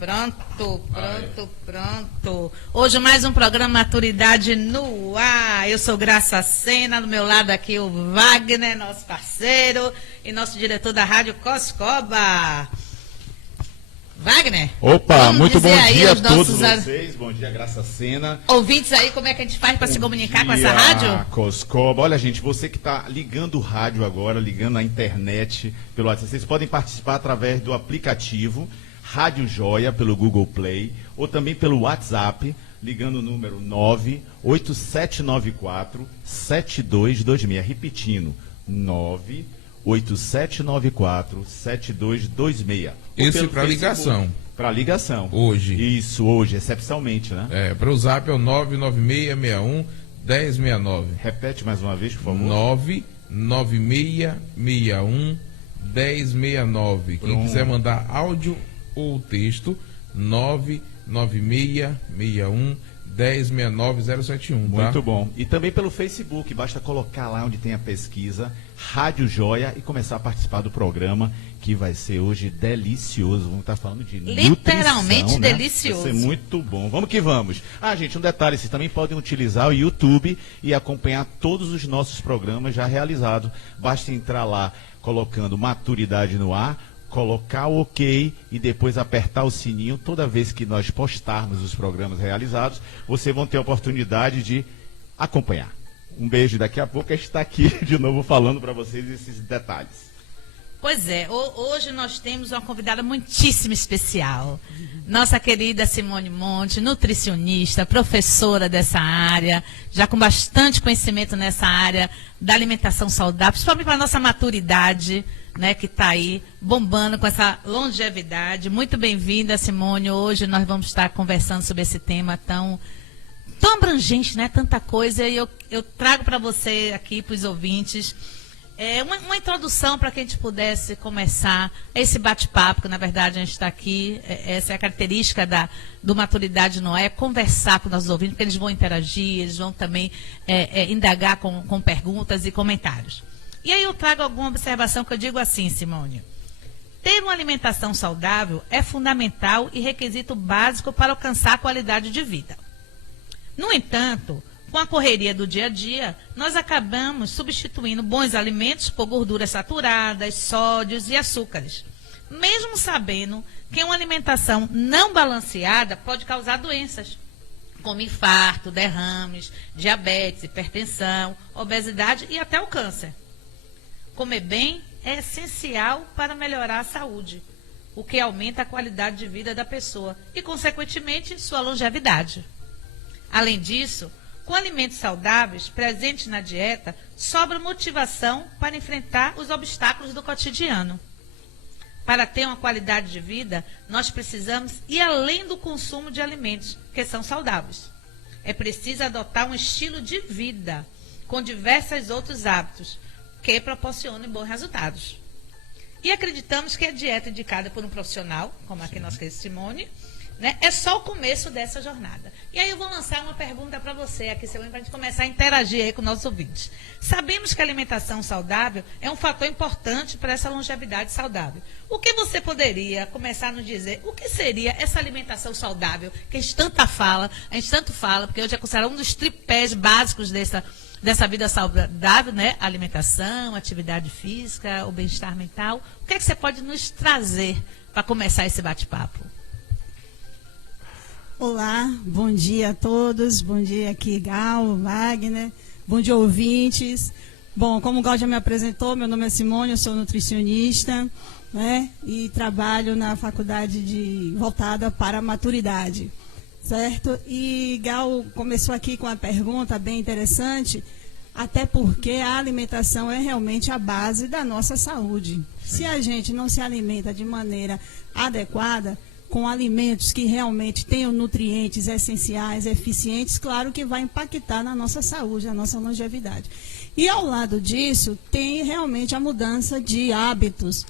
Pronto. Hoje mais um programa Maturidade no ar. Eu sou Graça Sena, do meu lado aqui o Wagner, nosso parceiro, e nosso diretor da Rádio Coscoba. Wagner? Opa, muito bom dia a todos nossos vocês. Bom dia, Graça Sena. Ouvintes aí, como é que a gente faz para se comunicar com essa Bom dia, rádio? Coscoba. Olha, gente, você que está ligando o rádio agora, ligando a internet pelo WhatsApp, vocês podem participar através do aplicativo Rádio Joia pelo Google Play ou também pelo WhatsApp, ligando o número 98794-7226. Repetindo, 98794-7226. Esse para ligação. Para ligação. Hoje. Isso, hoje, excepcionalmente, né? Para o zap é o 99661-1069. Repete mais uma vez, por favor. 99661-1069. Quem quiser mandar áudio ou texto, 99661-1069-071. Muito bom. E também pelo Facebook, basta colocar lá onde tem a pesquisa Rádio Joia e começar a participar do programa, que vai ser hoje delicioso. Vamos estar falando de literalmente nutrição, né? delicioso. Vai ser muito bom. Vamos que vamos. Gente, um detalhe, vocês também podem utilizar o YouTube e acompanhar todos os nossos programas já realizados. Basta entrar lá colocando Maturidade no Ar, colocar o OK e depois apertar o sininho. Toda vez que nós postarmos os programas realizados, vocês vão ter a oportunidade de acompanhar. Um beijo, daqui a pouco a gente está aqui de novo falando para vocês esses detalhes. Pois é, hoje nós temos uma convidada muitíssimo especial. Nossa querida Simone Monte, nutricionista, professora dessa área, já com bastante conhecimento nessa área da alimentação saudável, principalmente para a nossa maturidade, né, que está aí bombando com essa longevidade. Muito bem-vinda, Simone. Hoje nós vamos estar conversando sobre esse tema tão abrangente, né? Tanta coisa. E eu trago para você aqui, para os ouvintes, uma introdução para que a gente pudesse começar esse bate-papo, que na verdade a gente está aqui, essa é a característica do Maturidade no Ar, é conversar com nossos ouvintes, porque eles vão interagir, eles vão também indagar com perguntas e comentários. E aí eu trago alguma observação que eu digo assim, Simone. Ter uma alimentação saudável é fundamental e requisito básico para alcançar a qualidade de vida. No entanto, com a correria do dia a dia, nós acabamos substituindo bons alimentos por gorduras saturadas, sódios e açúcares. Mesmo sabendo que uma alimentação não balanceada pode causar doenças, como infarto, derrames, diabetes, hipertensão, obesidade e até o câncer. Comer bem é essencial para melhorar a saúde, o que aumenta a qualidade de vida da pessoa e, consequentemente, sua longevidade. Além disso, com alimentos saudáveis presentes na dieta, sobra motivação para enfrentar os obstáculos do cotidiano. Para ter uma qualidade de vida, nós precisamos ir além do consumo de alimentos que são saudáveis. É preciso adotar um estilo de vida com diversos outros hábitos que proporcionem bons resultados. E acreditamos que a dieta indicada por um profissional, como aqui nossa querida Simone, né, é só o começo dessa jornada. E aí eu vou lançar uma pergunta para você aqui, Simone, para a gente começar a interagir aí com nossos ouvintes. Sabemos que a alimentação saudável é um fator importante para essa longevidade saudável. O que você poderia começar a nos dizer? O que seria essa alimentação saudável? Que a gente tanto fala, porque hoje é considerado um dos tripés básicos dessa vida saudável, né? Alimentação, atividade física, o bem-estar mental. O que é que você pode nos trazer para começar esse bate-papo? Olá, bom dia a todos, bom dia aqui Gal, Wagner, bom dia ouvintes. Bom, como o Gal já me apresentou, meu nome é Simone, eu sou nutricionista, né, e trabalho na faculdade voltada para a maturidade, certo? E Gal começou aqui com uma pergunta bem interessante, até porque a alimentação é realmente a base da nossa saúde. Sim. Se a gente não se alimenta de maneira adequada, com alimentos que realmente tenham nutrientes essenciais, eficientes, claro que vai impactar na nossa saúde, na nossa longevidade. E ao lado disso, tem realmente a mudança de hábitos.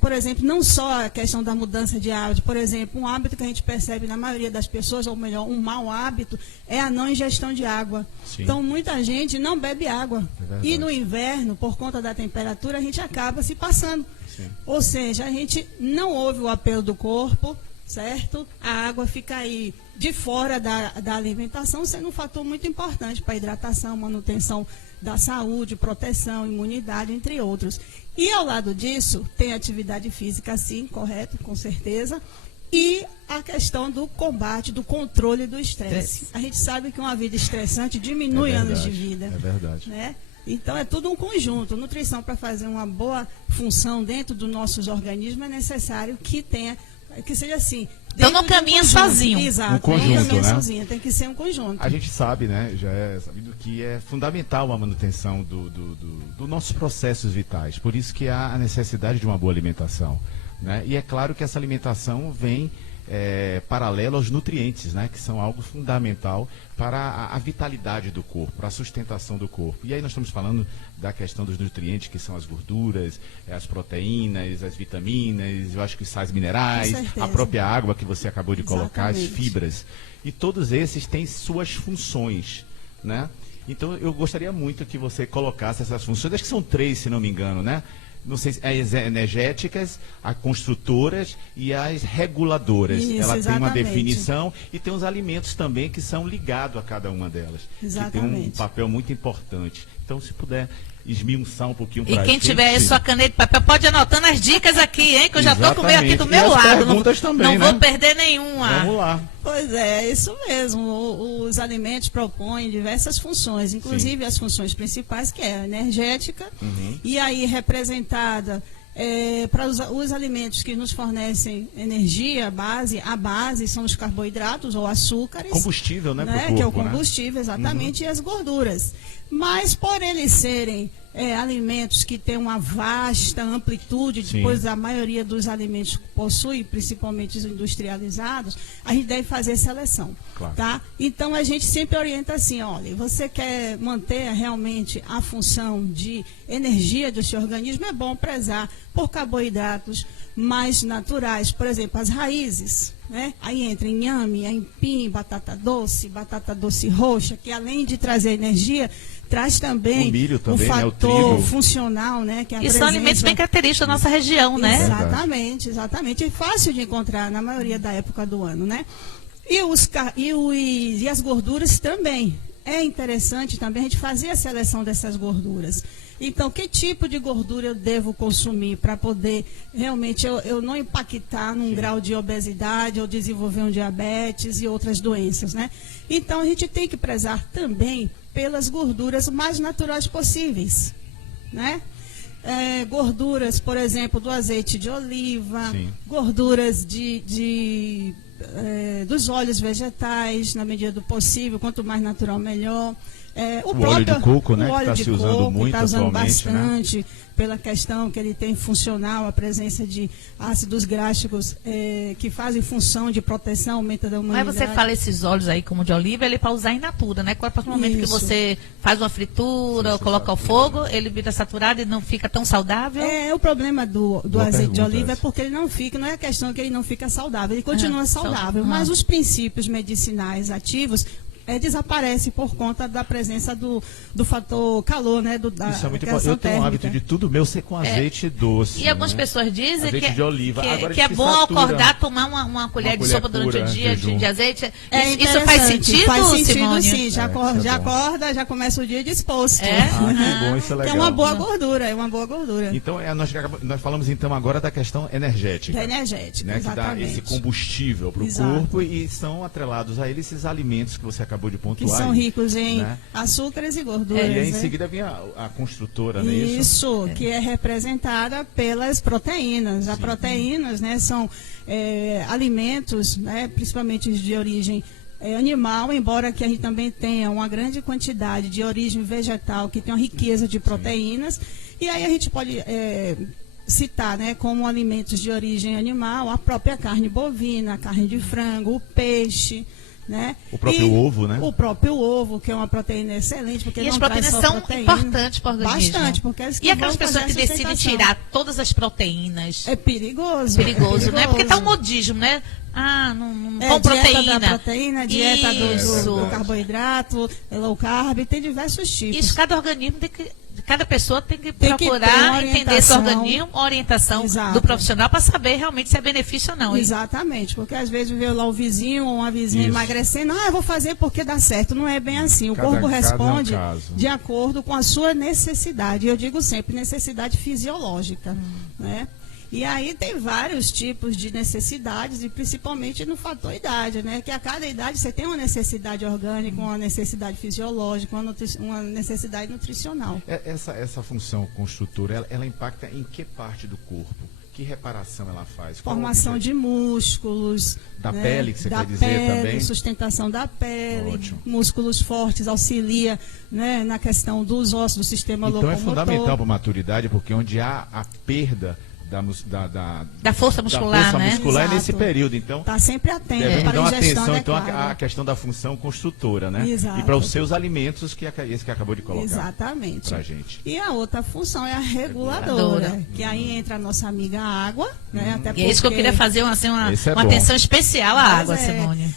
Por exemplo, não só a questão da mudança de hábito, por exemplo, um hábito que a gente percebe na maioria das pessoas, ou melhor, um mau hábito, é a não ingestão de água. Sim. Então, muita gente não bebe água. E no inverno, por conta da temperatura, a gente acaba se passando. Sim. Ou seja, a gente não ouve o apelo do corpo, certo? A água fica aí de fora da alimentação, sendo um fator muito importante para a hidratação, manutenção da saúde, proteção, imunidade, entre outros. E ao lado disso, tem atividade física, sim, correto, com certeza, e a questão do combate, do controle do estresse. A gente sabe que uma vida estressante diminui anos de vida. É verdade. Né? Então, é tudo um conjunto. Nutrição, para fazer uma boa função dentro dos nossos organismos, é necessário que seja assim. Então não caminha sozinho. Exato, um conjunto, não caminha né? sozinho, tem que ser um conjunto. A gente sabe, né, já é sabido que é fundamental a manutenção dos nossos processos vitais. Por isso que há a necessidade de uma boa alimentação, né? E é claro que essa alimentação vem paralelo aos nutrientes, né, que são algo fundamental para a vitalidade do corpo, para a sustentação do corpo. E aí nós estamos falando da questão dos nutrientes, que são as gorduras, as proteínas, as vitaminas, eu acho que os sais minerais, a própria água que você acabou de colocar, as fibras. E todos esses têm suas funções, né? Então eu gostaria muito que você colocasse essas funções, acho que são 3, se não me engano, né? Não sei se as energéticas, as construtoras e as reguladoras. Isso, ela tem uma exatamente. definição e tem os alimentos também que são ligados a cada uma delas. Exatamente. Que tem um papel muito importante. Então, se puder esmiuçar um pouquinho para a E gente. quem tiver aí sua caneta de papel, pode ir anotando as dicas aqui, hein? Que eu já estou com o meu aqui do meu E as lado. perguntas também, não né? vou perder nenhuma. Vamos lá. Pois é isso mesmo. Os alimentos propõem diversas funções, inclusive as funções principais, que é a energética, e aí representada para os alimentos que nos fornecem energia, a base são os carboidratos ou açúcares. Combustível, né? Pro corpo, que é o combustível, né? exatamente, e as gorduras. Mas por eles serem alimentos que têm uma vasta amplitude, Sim. depois a maioria dos alimentos possui, principalmente os industrializados, a gente deve fazer seleção. Claro. Tá? Então a gente sempre orienta assim, olha, você quer manter realmente a função de energia do seu organismo, é bom prezar por carboidratos mais naturais, por exemplo, as raízes. Né? Aí entra inhame, aipim, batata doce roxa, que além de trazer energia, traz também o milho também, um né? O fator trigo. funcional, né? Que é a E são presença... alimentos bem característicos da nossa região, né? Exatamente, exatamente. É fácil de encontrar na maioria da época do ano, né? E as gorduras também. É interessante também a gente fazer a seleção dessas gorduras. Então, que tipo de gordura eu devo consumir para poder realmente eu não impactar num grau de obesidade ou desenvolver um diabetes e outras doenças, né? Então, a gente tem que prezar também pelas gorduras mais naturais possíveis, né? Gorduras, por exemplo, do azeite de oliva, Sim. gorduras dos óleos vegetais, na medida do possível, quanto mais natural, melhor. O óleo de coco, né, o óleo que está de se usando coco, muito está usando atualmente, bastante, pela questão que ele tem funcional, a presença de ácidos gráficos que fazem função de proteção, aumenta da Mas imunidade. você fala esses óleos aí, como de oliva, ele é para usar in natura, né? A partir do momento que Isso. você faz uma fritura, ou coloca ao fogo, ele vira saturado e não fica tão saudável? O problema do Boa azeite de pergunta oliva é essa. porque ele não fica, não é a questão que ele não fica saudável, ele continua saudável, saudável. mas os princípios medicinais ativos desaparece por conta da presença do fator calor, né? Isso é muito importante. Eu tenho o hábito de tudo meu ser com azeite doce. E algumas né? pessoas dizem Azeite de oliva. Agora que é diz bom satura. acordar, tomar uma colher de sopa durante o pura, dia jejum. de azeite. É Isso faz sentido, Faz sentido, Simone? sim. Já isso é bom. acorda, já começa o dia disposto. É? Ah, que bom, isso é Que legal. é uma boa gordura, é uma boa gordura. Então, nós falamos então agora da questão energética. Da energética, né, que dá exatamente. esse combustível para o Exato. corpo e são atrelados a ele esses alimentos que você acabou de Que pontuar. são aí, ricos em né? açúcares e gorduras. E aí em né? seguida vem a construtora, não é isso? Isso, que é representada pelas proteínas. As proteínas, né, são alimentos, né, principalmente de origem animal, embora que a gente também tenha uma grande quantidade de origem vegetal, que tem uma riqueza de proteínas. E aí a gente pode citar, né, como alimentos de origem animal, a própria carne bovina, a carne de frango, o peixe, né? O próprio ovo, né? O próprio ovo, que é uma proteína excelente, porque E não as traz proteínas só são proteína. importantes para o organismo. Bastante, porque elas E aquelas vão pessoas fazer que a decidem sustentação. tirar todas as proteínas. É perigoso. Perigoso, né? Porque tá um perigoso. modismo, né? Ah, não É, com proteína. Dieta da proteína, dieta Isso. do carboidrato, low carb, tem diversos tipos. Isso, cada organismo tem que cada pessoa tem que Tem que ter procurar uma entender esse orientação. organismo, uma orientação Exato. do profissional para saber realmente se é benefício ou não. hein? Exatamente, porque às vezes vê lá o vizinho ou uma vizinha Isso. emagrecendo, eu vou fazer porque dá certo. Não é bem assim. O Cada corpo caso é um responde caso. de acordo com a sua necessidade. Eu digo sempre, necessidade fisiológica, né? E aí tem vários tipos de necessidades, e principalmente no fator idade, né? Que a cada idade você tem uma necessidade orgânica, uma necessidade fisiológica, uma necessidade nutricional. Essa função construtora, ela impacta em que parte do corpo? Que reparação ela faz? Qual Formação o de músculos. Da né? pele, que você da quer dizer pele, também? Sustentação da pele, Ótimo. músculos fortes, auxilia, né, na questão dos ossos, do sistema Então é locomotor. fundamental para a maturidade, porque onde há a perda Da força muscular, força né? muscular é Exato. nesse período. Então, Está sempre atento devemos para dar a uma ingestão atenção então adequada. à questão da função construtora, né? Exato. E para os seus alimentos, que é esse que acabou de colocar Exatamente. para a gente. E a outra função é a reguladora, Reguladora. que aí entra a nossa amiga água, né? Até E é isso que eu porque- queria fazer uma Esse é uma bom. atenção especial à Mas água, é, Simone.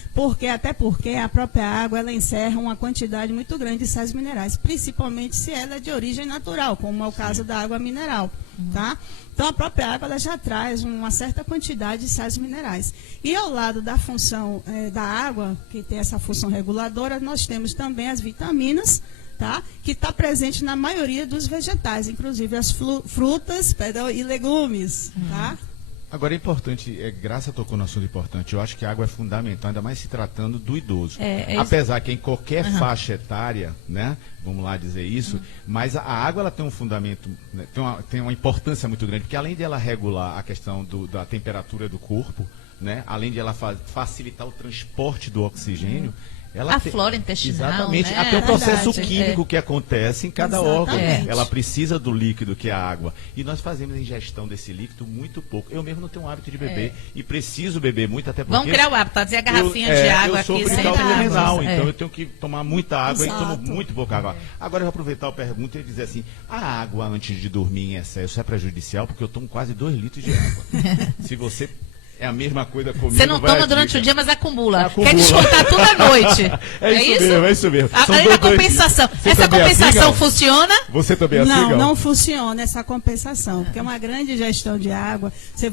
até porque a própria água ela encerra uma quantidade muito grande de sais minerais, principalmente se ela é de origem natural, como é o caso da água mineral, tá? Então a própria água ela já traz uma certa quantidade de sais minerais. E ao lado da função da água, que tem essa função reguladora, nós temos também as vitaminas, tá? Que está presente na maioria dos vegetais, inclusive as frutas, e legumes, tá? Agora é importante, Graça tocou no assunto importante, eu acho que a água é fundamental, ainda mais se tratando do idoso. Apesar que em qualquer faixa etária, né, vamos lá dizer isso, mas a água ela tem um fundamento, né, tem uma importância muito grande, porque além de ela regular a questão da temperatura do corpo, né, além de ela facilitar o transporte do oxigênio, ela A flora intestinal, exatamente, né? até o processo Verdade, químico que acontece em cada órgão. Exatamente. Ela precisa do líquido que é a água. E nós fazemos a ingestão desse líquido muito pouco. Eu mesmo não tenho o hábito de beber e preciso beber muito, até porque... Vamos criar o hábito, trazer a garrafinha de água eu sou aqui sem flutuante renal, água. então eu tenho que tomar muita água e tomo Exato. muito pouca água. Agora eu vou aproveitar a pergunta e dizer assim, a água antes de dormir em excesso é prejudicial? Porque eu tomo quase 2 litros de água. Se você... É a mesma coisa comigo. Você não vai a toma durante dica. o dia, mas acumula. Acumula. Quer descontar tudo à noite. É isso mesmo, é isso mesmo. São Além da dois compensação. litros. Você Essa também é assim, compensação Gal? funciona? Você também é assim, Não, Gal? não funciona essa compensação, porque uma grande ingestão de água, você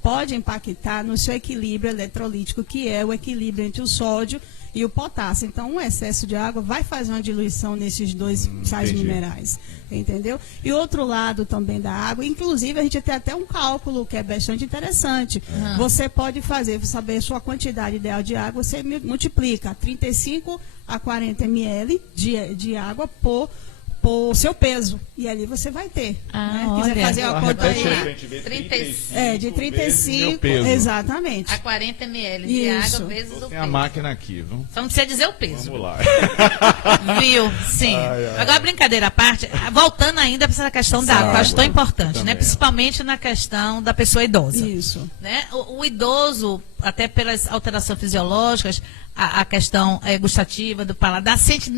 pode impactar no seu equilíbrio eletrolítico, que é o equilíbrio entre o sódio e o potássio. Então, um excesso de água vai fazer uma diluição nesses dois sais entendi. minerais, entendeu? E outro lado também da água, inclusive a gente tem até um cálculo que é bastante interessante. Você pode saber a sua quantidade ideal de água, você multiplica 35 a 40 ml de água por seu peso. E ali você vai ter. né? Quiser olha. fazer uma conta Repete aí pra aí. gente ver. 35. De vezes meu 35, peso. exatamente. A 40 ml de Isso. água vezes o Tem a peso. máquina aqui, viu? Só não precisa dizer o peso. Vamos lá. Viu? Sim. Agora, brincadeira à parte, voltando ainda para essa questão da água, que eu acho tão importante, Também né? é. Principalmente na questão da pessoa idosa. Isso. Né? O idoso, até pelas alterações fisiológicas, a questão gustativa do paladar, sente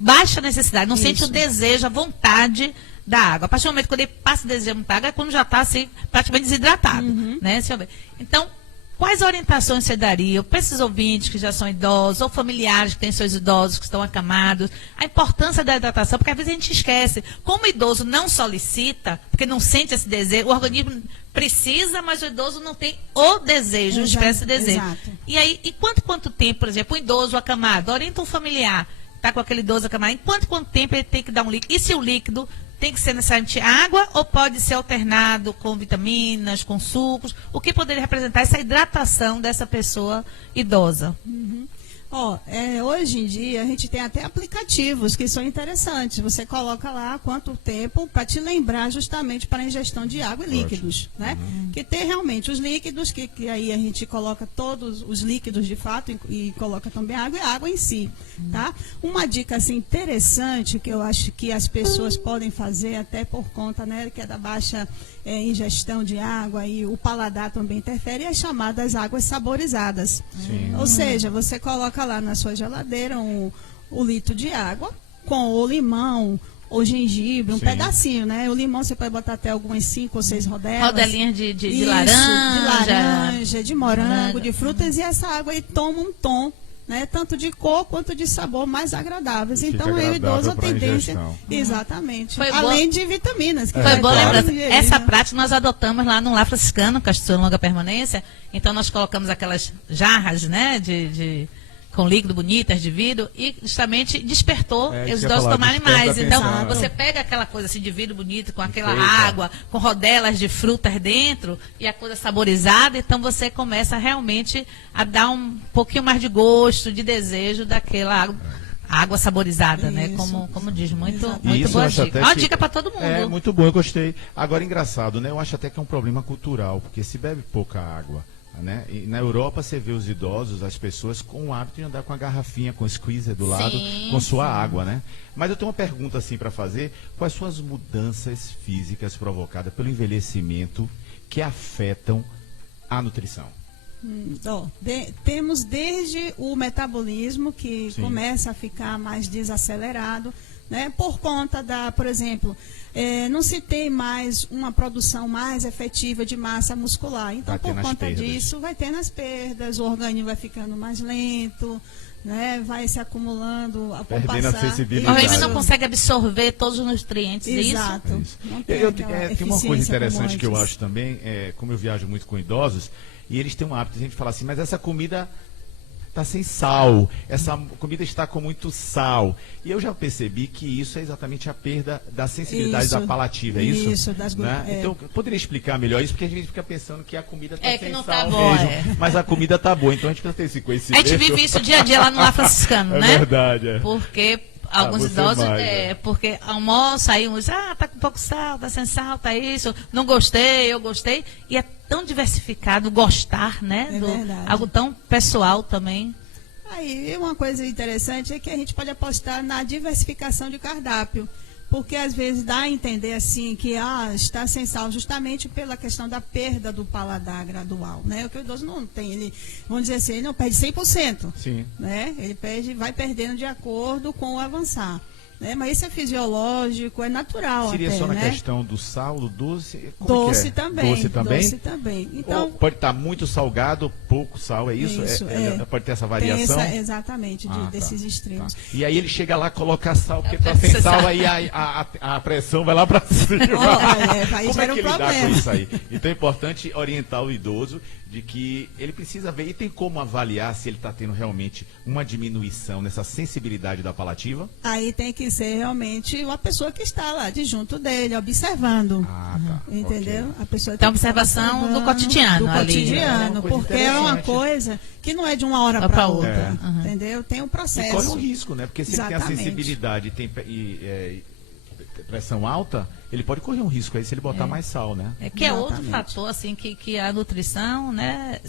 baixa necessidade, não sente o desejo, a vontade da água. A partir do momento que ele passa a desejar muita água, é quando já está assim, praticamente desidratado. Né? Então, quais orientações você daria para esses ouvintes que já são idosos, ou familiares que têm seus idosos que estão acamados, a importância da hidratação, porque às vezes a gente esquece. Como o idoso não solicita, porque não sente esse desejo, o organismo precisa, mas o idoso não tem o desejo, não expressa esse desejo. Exato. E aí, e quanto tempo, por exemplo, um idoso acamado, orienta um familiar, está com aquele idoso acamado, em quanto tempo ele tem que dar um líquido? E se o líquido tem que ser necessariamente água ou pode ser alternado com vitaminas, com sucos? O que poderia representar essa hidratação dessa pessoa idosa? Hoje em dia a gente tem até aplicativos que são interessantes. Você coloca lá quanto tempo para te lembrar justamente para a ingestão de água e líquidos, né? Que tem realmente os líquidos, que aí a gente coloca todos os líquidos de fato e coloca também água e a água em si, tá? Uma dica assim interessante que eu acho que as pessoas podem fazer até por conta, né, que é da baixa ingestão de água e o paladar também interfere, as chamadas águas saborizadas. Sim. Ou seja, você coloca lá na sua geladeira um litro de água com o limão ou gengibre, um Sim. pedacinho, né? O limão você pode botar até algumas 5 ou 6 rodelas. Rodelinhas de Isso, laranja. de laranja, de morango, de frutas, e essa água aí toma um tom né, tanto de cor quanto de sabor, mais agradáveis. E fica Então, o idoso, a agradável pra tendência. ingestão. Exatamente. Foi Além de vitaminas. Que Foi vai boa dar lembrança. digerir, Essa né? prática nós adotamos lá no Lar Franciscano, Castelo Longa Permanência. Então nós colocamos aquelas jarras, né, com líquido bonitas de vidro e justamente despertou É, os isso que eu ia idosos falar, tomarem desperta mais. a Então atenção. você pega aquela coisa assim de vidro bonito, com aquela Perfeita. água, com rodelas de frutas dentro e a coisa saborizada, então você começa realmente a dar um pouquinho mais de gosto, de desejo daquela água saborizada, né? Isso. Como diz, muito, Exato. muito Isso eu boa acho dica. até Uma que- dica para todo mundo. É, muito bom, eu gostei. Agora, engraçado, né? Eu acho até que é um problema cultural, porque se bebe pouca água, né? E na Europa você vê os idosos, as pessoas com o hábito de andar com a garrafinha, com o squeezer do lado, Sim, com sua água, né? Mas eu tenho uma pergunta assim para fazer. Quais são as mudanças físicas provocadas pelo envelhecimento que afetam a nutrição? Temos desde o metabolismo, que Sim. começa a ficar mais desacelerado, né? Por conta da, por exemplo, não se tem mais uma produção mais efetiva de massa muscular. Então, Vai ter por nas conta perdas. disso, vai ter nas perdas, o organismo vai ficando mais lento, né? Vai se acumulando ao Perdendo a passar. sensibilidade. O organismo Verdade. não consegue absorver todos os nutrientes, Exato. É isso. Não tem Tem aquela uma coisa eficiência interessante como que eu antes. acho também, como eu viajo muito com idosos, e eles têm um hábito, a gente fala assim, mas essa comida está sem sal, essa comida está com muito sal. E eu já percebi que isso é exatamente a perda da sensibilidade Isso. da palativa, é isso? Isso, das Né? é. Então, eu poderia explicar melhor isso, porque a gente fica pensando que a comida está É, que sem não sal tá boa, mesmo, é. mas a comida está boa, então a gente precisa ter esse A conhecimento. gente vive isso dia a dia lá no Lar Franciscano, É né? verdade, é. Porque alguns você idosos, mais, porque almoçam, aí uns, tá com pouco sal, tá sem sal, tá isso, não gostei, eu gostei. E é tão diversificado gostar, né? É verdade. Algo tão pessoal também. Aí, uma coisa interessante é que a gente pode apostar na diversificação de cardápio, porque às vezes dá a entender assim que está sem sal justamente pela questão da perda do paladar gradual, né? O que o idoso não tem, ele, vamos dizer assim, ele não perde 100%, Sim. né? Ele vai perdendo de acordo com o avançar. Né? Mas isso é fisiológico, é natural. Seria até, só na né? questão do sal, do doce? Como Doce é que é? também. Doce também? Doce também. Então, Ou pode estar muito salgado, pouco sal, é isso? Isso, Pode ter essa tem variação? exatamente, Ah, desses tá, extremos. tá. E aí ele chega lá, coloca sal, porque tá Você sem sal, sabe. aí a pressão vai lá pra cima. Aí Como é gera que um ele dá problema. com isso aí? Então é importante orientar o idoso de que ele precisa ver, e tem como avaliar se ele está tendo realmente uma diminuição nessa sensibilidade da palativa? Aí tem que ser realmente uma pessoa que está lá de junto dele, observando. Ah, tá. Entendeu? Ok. A pessoa Então, tem que estar observação do observando cotidiano do ali. É cotidiano, uma coisa porque é uma interessante. coisa que não é de uma hora Pra para outra. outra. É. Entendeu? Tem um E processo. corre um risco, né? Porque se ele tem a Exatamente. sensibilidade e pressão alta, ele pode correr um risco aí se ele botar mais sal, né? É que é outro Exatamente. fator, assim, que a nutrição, né,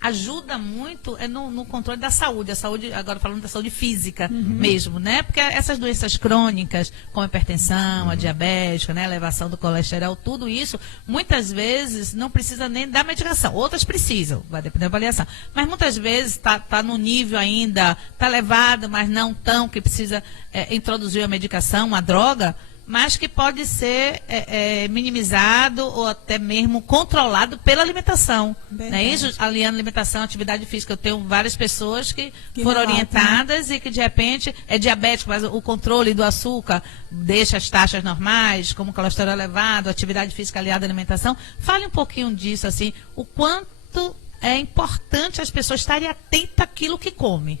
ajuda muito no controle da saúde. A saúde, agora falando da saúde física mesmo, né? Porque essas doenças crônicas, como a hipertensão, a diabética, né, a elevação do colesterol, tudo isso, muitas vezes não precisa nem da medicação. Outras precisam, vai depender da avaliação. Mas muitas vezes tá no nível ainda, tá elevado, mas não tão que precisa introduzir a medicação, uma droga, mas que pode ser minimizado ou até mesmo controlado pela alimentação. Verdade. Né? Isso, aliando alimentação, atividade física. Eu tenho várias pessoas que foram relatam, orientadas e que, de repente, é diabético, mas o controle do açúcar deixa as taxas normais, como colesterol elevado, atividade física aliada à alimentação. Fale um pouquinho disso, assim, o quanto é importante as pessoas estarem atentas àquilo que come.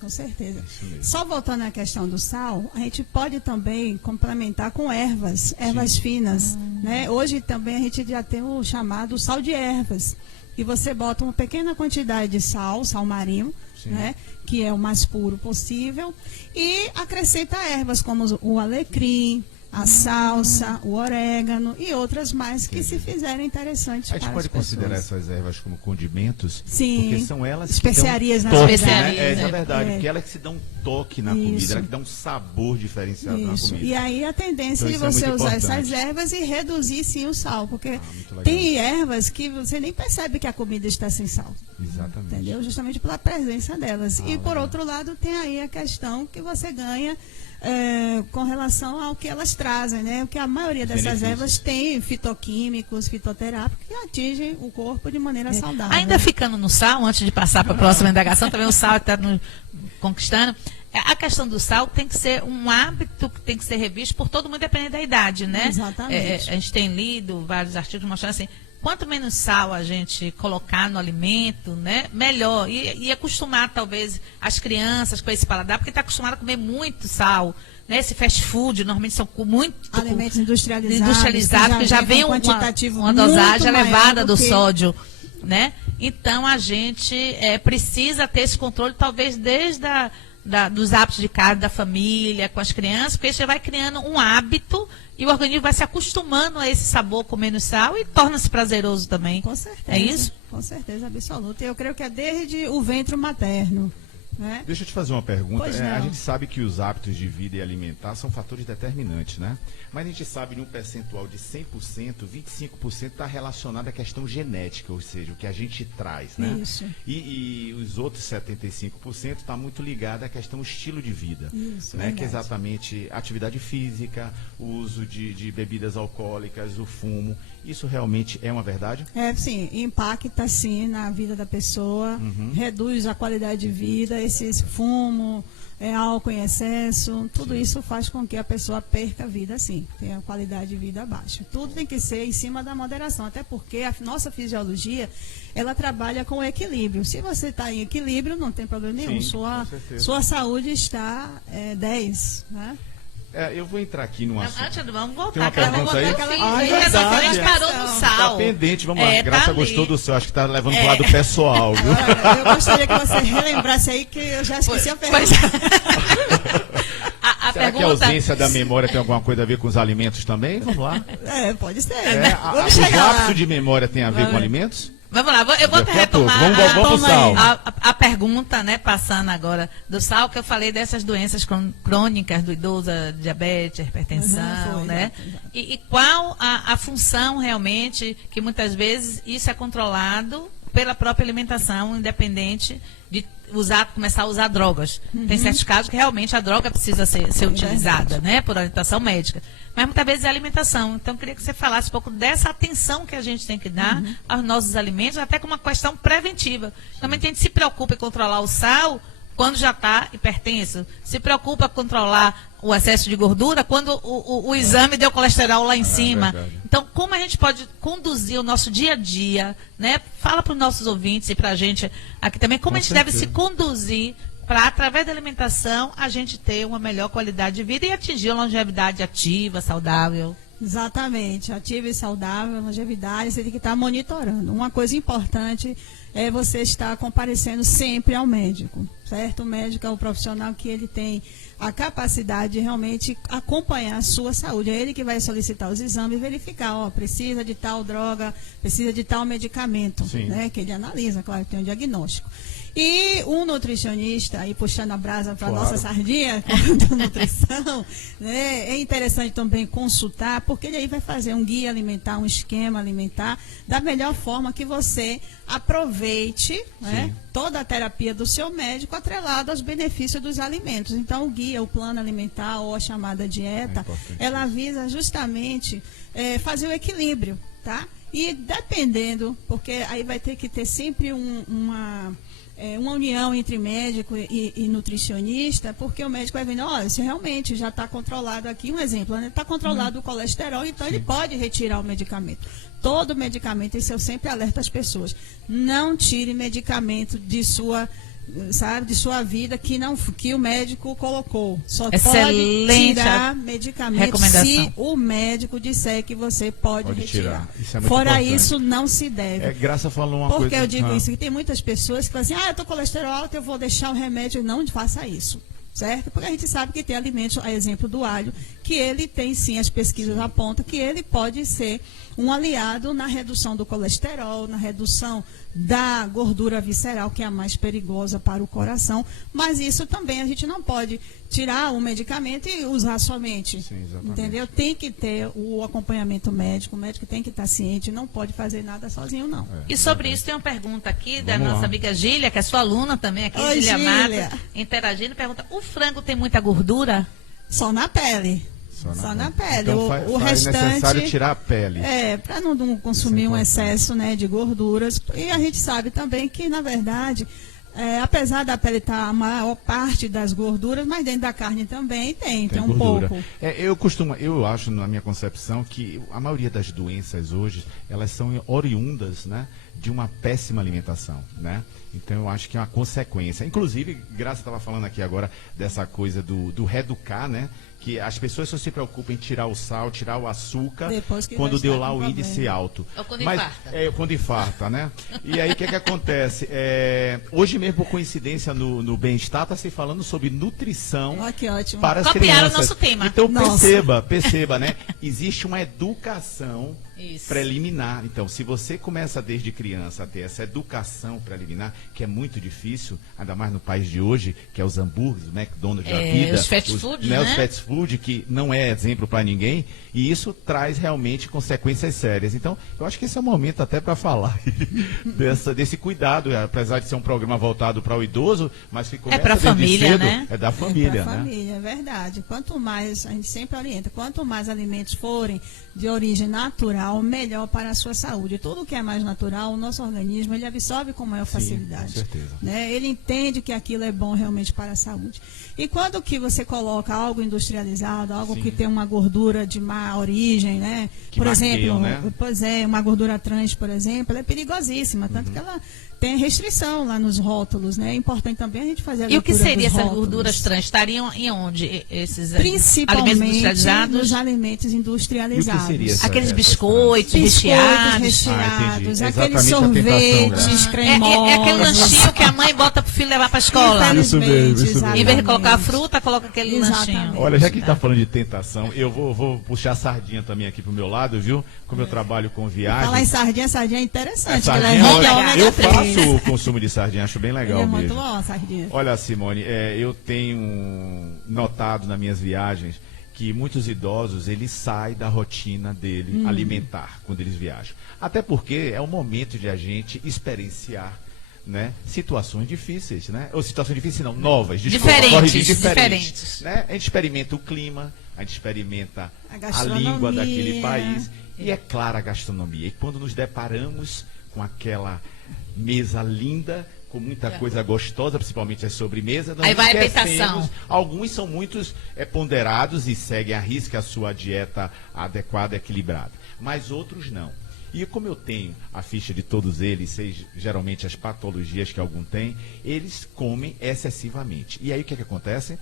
Com certeza. mesmo. Só voltando à questão do sal, a gente pode também complementar com ervas finas. Né? Hoje também a gente já tem o chamado sal de ervas. E você bota uma pequena quantidade de sal marinho, Sim. né? Que é o mais puro possível, e acrescenta ervas como o alecrim, a salsa, o orégano e outras mais que se fizerem interessantes A para gente as pode considerar pessoas. essas ervas como condimentos? Sim. Porque são elas Especiarias, que na dão toque, verdade. né? Essa é a É. verdade, É. porque elas que dão toque na comida, Isso. elas que dão um sabor diferenciado na Isso. comida. E aí a tendência Então, de isso é você muito usar importante. essas ervas e reduzir sim o sal, porque muito legal. tem ervas que você nem percebe que a comida está sem sal. Exatamente. Entendeu? Justamente pela presença delas. E por legal. outro lado, tem aí a questão que você ganha com relação ao que elas trazem, né? Porque a maioria dessas Benefícios. ervas tem fitoquímicos, fitoterápicos que atingem o corpo de maneira saudável. Ainda ficando no sal, antes de passar para a próxima indagação, também o sal está nos conquistando. A questão do sal tem que ser um hábito que tem que ser revisto por todo mundo, dependendo da idade, né? Exatamente. A gente tem lido vários artigos mostrando assim, quanto menos sal a gente colocar no alimento, né, melhor. E acostumar, talvez, as crianças com esse paladar, porque está acostumado a comer muito sal. Né? Esse fast food, normalmente são com muito... Alimentos industrializados, que já vem com quantitativo uma dosagem muito maior elevada do que- sódio, né? Então, a gente precisa ter esse controle, talvez, desde dos hábitos de casa, da família, com as crianças, porque você vai criando um hábito e o organismo vai se acostumando a esse sabor com menos sal e torna-se prazeroso também. Com certeza. É isso? Com certeza absoluta. Eu creio que é desde o ventre materno. Né? Deixa eu te fazer uma pergunta. Pois A não. gente sabe que os hábitos de vida e alimentar são fatores determinantes, né? Mas a gente sabe que num percentual de 100%, 25% está relacionado à questão genética, ou seja, o que a gente traz, né? Isso. E os outros 75% está muito ligado à questão estilo de vida, Isso, né? Que é verdade. exatamente atividade física, o uso de bebidas alcoólicas, o fumo. Isso realmente é uma verdade? Sim, impacta sim na vida da pessoa, reduz a qualidade de vida, esse fumo, álcool em excesso, tudo isso faz com que a pessoa perca a vida, sim, tenha a qualidade de vida baixa. Tudo tem que ser em cima da moderação, até porque a nossa fisiologia, ela trabalha com equilíbrio. Se você está em equilíbrio, não tem problema nenhum, Sim, com certeza. sua saúde está 10, né? Eu vou entrar aqui num assunto. Antes, vamos voltar. Tem uma aquela pergunta aí? pergunta que eu fiz. Ah, é Essa verdade. a gente parou no Tá sal. Tá pendente, vamos lá. Graça tá ali. gostou do seu, acho que tá levando pro lado pessoal, viu? Olha, eu gostaria que você relembrasse aí que eu já esqueci a pergunta. A Será que a pergunta... ausência da memória tem alguma coisa a ver com os alimentos também? Vamos lá. Pode ser. O Vamos chegar lá. lapso de memória tem a ver com alimentos? Vamos lá, eu vou Daqui a retomar pouco. Vamos pro sal. a pergunta, né, passando agora do sal, que eu falei dessas doenças crônicas do idoso, diabetes, hipertensão, Foi, né? exato. E qual a função realmente, que muitas vezes isso é controlado pela própria alimentação, independente de começar a usar drogas. Tem certos casos que realmente a droga precisa ser utilizada, né, por orientação médica. Mas muitas vezes é alimentação. Então, eu queria que você falasse um pouco dessa atenção que a gente tem que dar aos nossos alimentos, até como uma questão preventiva. Realmente a gente se preocupa em controlar o sal quando já está hipertenso. Se preocupa em controlar o excesso de gordura quando o exame deu colesterol lá em cima. verdade. Então, como a gente pode conduzir o nosso dia a dia, né? Fala para os nossos ouvintes e para a gente aqui também, como a gente deve se conduzir para, através da alimentação, a gente ter uma melhor qualidade de vida e atingir a longevidade ativa, saudável. Exatamente, ativa e saudável, longevidade, você tem que estar monitorando. Uma coisa importante é você estar comparecendo sempre ao médico, certo? O médico é o profissional que ele tem a capacidade de realmente acompanhar a sua saúde. É ele que vai solicitar os exames e verificar, precisa de tal droga, precisa de tal medicamento, Sim. né? Que ele analisa, claro, tem um diagnóstico. E um nutricionista, aí puxando a brasa para a Claro. nossa sardinha, da nutrição, né, é interessante também consultar, porque ele aí vai fazer um guia alimentar, um esquema alimentar, da melhor forma que você aproveite, né, toda a terapia do seu médico atrelado aos benefícios dos alimentos. Então, o guia, o plano alimentar ou a chamada dieta, importante ela visa justamente fazer o equilíbrio, tá? E dependendo, porque aí vai ter que ter sempre uma união entre médico e nutricionista, porque o médico vai vendo, olha, se realmente já está controlado aqui, um exemplo, né? Está controlado o colesterol, então ele pode retirar o medicamento. Todo medicamento, isso eu sempre alerto as pessoas, não tire medicamento de sua vida que o médico colocou. Só Excelente pode tirar medicamento recomendação. se o médico disser que você pode retirar. Isso é muito Fora importante. isso, não se deve. Graça falou uma Por coisa. que eu digo isso? Que tem muitas pessoas que falam assim, eu tô com colesterol alto, eu vou deixar o remédio. Não faça isso, certo? Porque a gente sabe que tem alimentos, a exemplo do alho, que ele tem sim, as pesquisas apontam que ele pode ser um aliado na redução do colesterol, na redução da gordura visceral, que é a mais perigosa para o coração. Mas isso também a gente não pode tirar o medicamento e usar somente. Sim, exatamente. Entendeu? Tem que ter o acompanhamento médico, o médico tem que estar ciente, não pode fazer nada sozinho, não. E sobre isso tem uma pergunta aqui da Vamos nossa lá. amiga Gília, que é sua aluna também aqui, Oi, Gília Gília. Mata, interagindo, pergunta, o frango tem muita gordura? Só na pele. Só na pele. Então, o faz restante necessário tirar a pele. para não consumir um excesso, né, de gorduras. E a gente sabe também que, na verdade, apesar da pele estar a maior parte das gorduras, mas dentro da carne também tem um gordura. pouco. Eu acho, na minha concepção, que a maioria das doenças hoje, elas são oriundas, né, de uma péssima alimentação, né? Então eu acho que é uma consequência. Inclusive, Graça estava falando aqui agora dessa coisa do reeducar, né? Que as pessoas só se preocupam em tirar o sal, tirar o açúcar, quando deu lá o índice alto. Ou quando Mas, infarta. Quando infarta, né? E aí o que acontece? Hoje mesmo, por coincidência, no Bem-Estar, está se falando sobre nutrição Que ótimo. para as Copiaram crianças. o nosso tema. Então Nossa. perceba, né? Existe uma educação Isso. preliminar. Então, se você começa desde criança a ter essa educação preliminar, que é muito difícil, ainda mais no país de hoje, que é os hambúrgueres, o McDonald's da vida, os fast food, né? Os fast food, que não é exemplo para ninguém, e isso traz realmente consequências sérias. Então, eu acho que esse é o momento até para falar desse cuidado, apesar de ser um programa voltado para o idoso, mas que começa pra desde família, cedo, né? É da família, pra né? família, é verdade. Quanto mais, a gente sempre orienta, quanto mais alimentos forem de origem natural, melhor para a sua saúde. Tudo que é mais natural, o nosso organismo, ele absorve com maior facilidade. Com certeza. Né? Ele entende que aquilo é bom realmente para a saúde. E quando que você coloca algo industrializado, algo Sim. que tem uma gordura de má origem, né? Que Por maqueiam, exemplo, né? pois é, uma gordura trans, por exemplo, ela é perigosíssima, tanto que ela tem restrição lá nos rótulos, né? É importante também a gente fazer a E o que leitura seria dos essas rótulos. gorduras trans? Estariam em onde esses Principalmente alimentos industrializados? nos alimentos industrializados. E o que seria Aqueles essas biscoitos Biscoitos recheados. recheados, entendi. aqueles Exatamente a tentação, sorvetes né? cremosos. É aquele lanchinho que a mãe bota pro filho levar pra escola. Isso mesmo, isso mesmo. Em vez de colocar a fruta, coloca aquele Exatamente. lanchinho. Olha, já que está falando de tentação, eu vou puxar a sardinha também aqui pro meu lado, viu? Como eu trabalho com viagem. Falar em sardinha é interessante. Sardinha, que ela é olha, ômega eu 3. faço o consumo de sardinha, acho bem legal É mesmo. muito bom a sardinha. Olha, Simone, eu tenho notado nas minhas viagens que muitos idosos, eles saem da rotina dele alimentar quando eles viajam. Até porque é o momento de a gente experienciar, né, situações difíceis, né? Ou situações difíceis não, novas, desculpa, Diferentes, corrigir, diferentes. né? A gente experimenta o clima, a gente experimenta A a gastronomia. língua daquele país e, é claro, a gastronomia. E quando nos deparamos com aquela mesa linda, com muita coisa gostosa, principalmente as sobremesas, nós Aí vai a esquecemos. tentação. Alguns são muitos ponderados e seguem à risca a sua dieta adequada e equilibrada, mas outros não. E como eu tenho a ficha de todos eles, sei geralmente as patologias que algum tem, eles comem excessivamente. E aí o que acontece?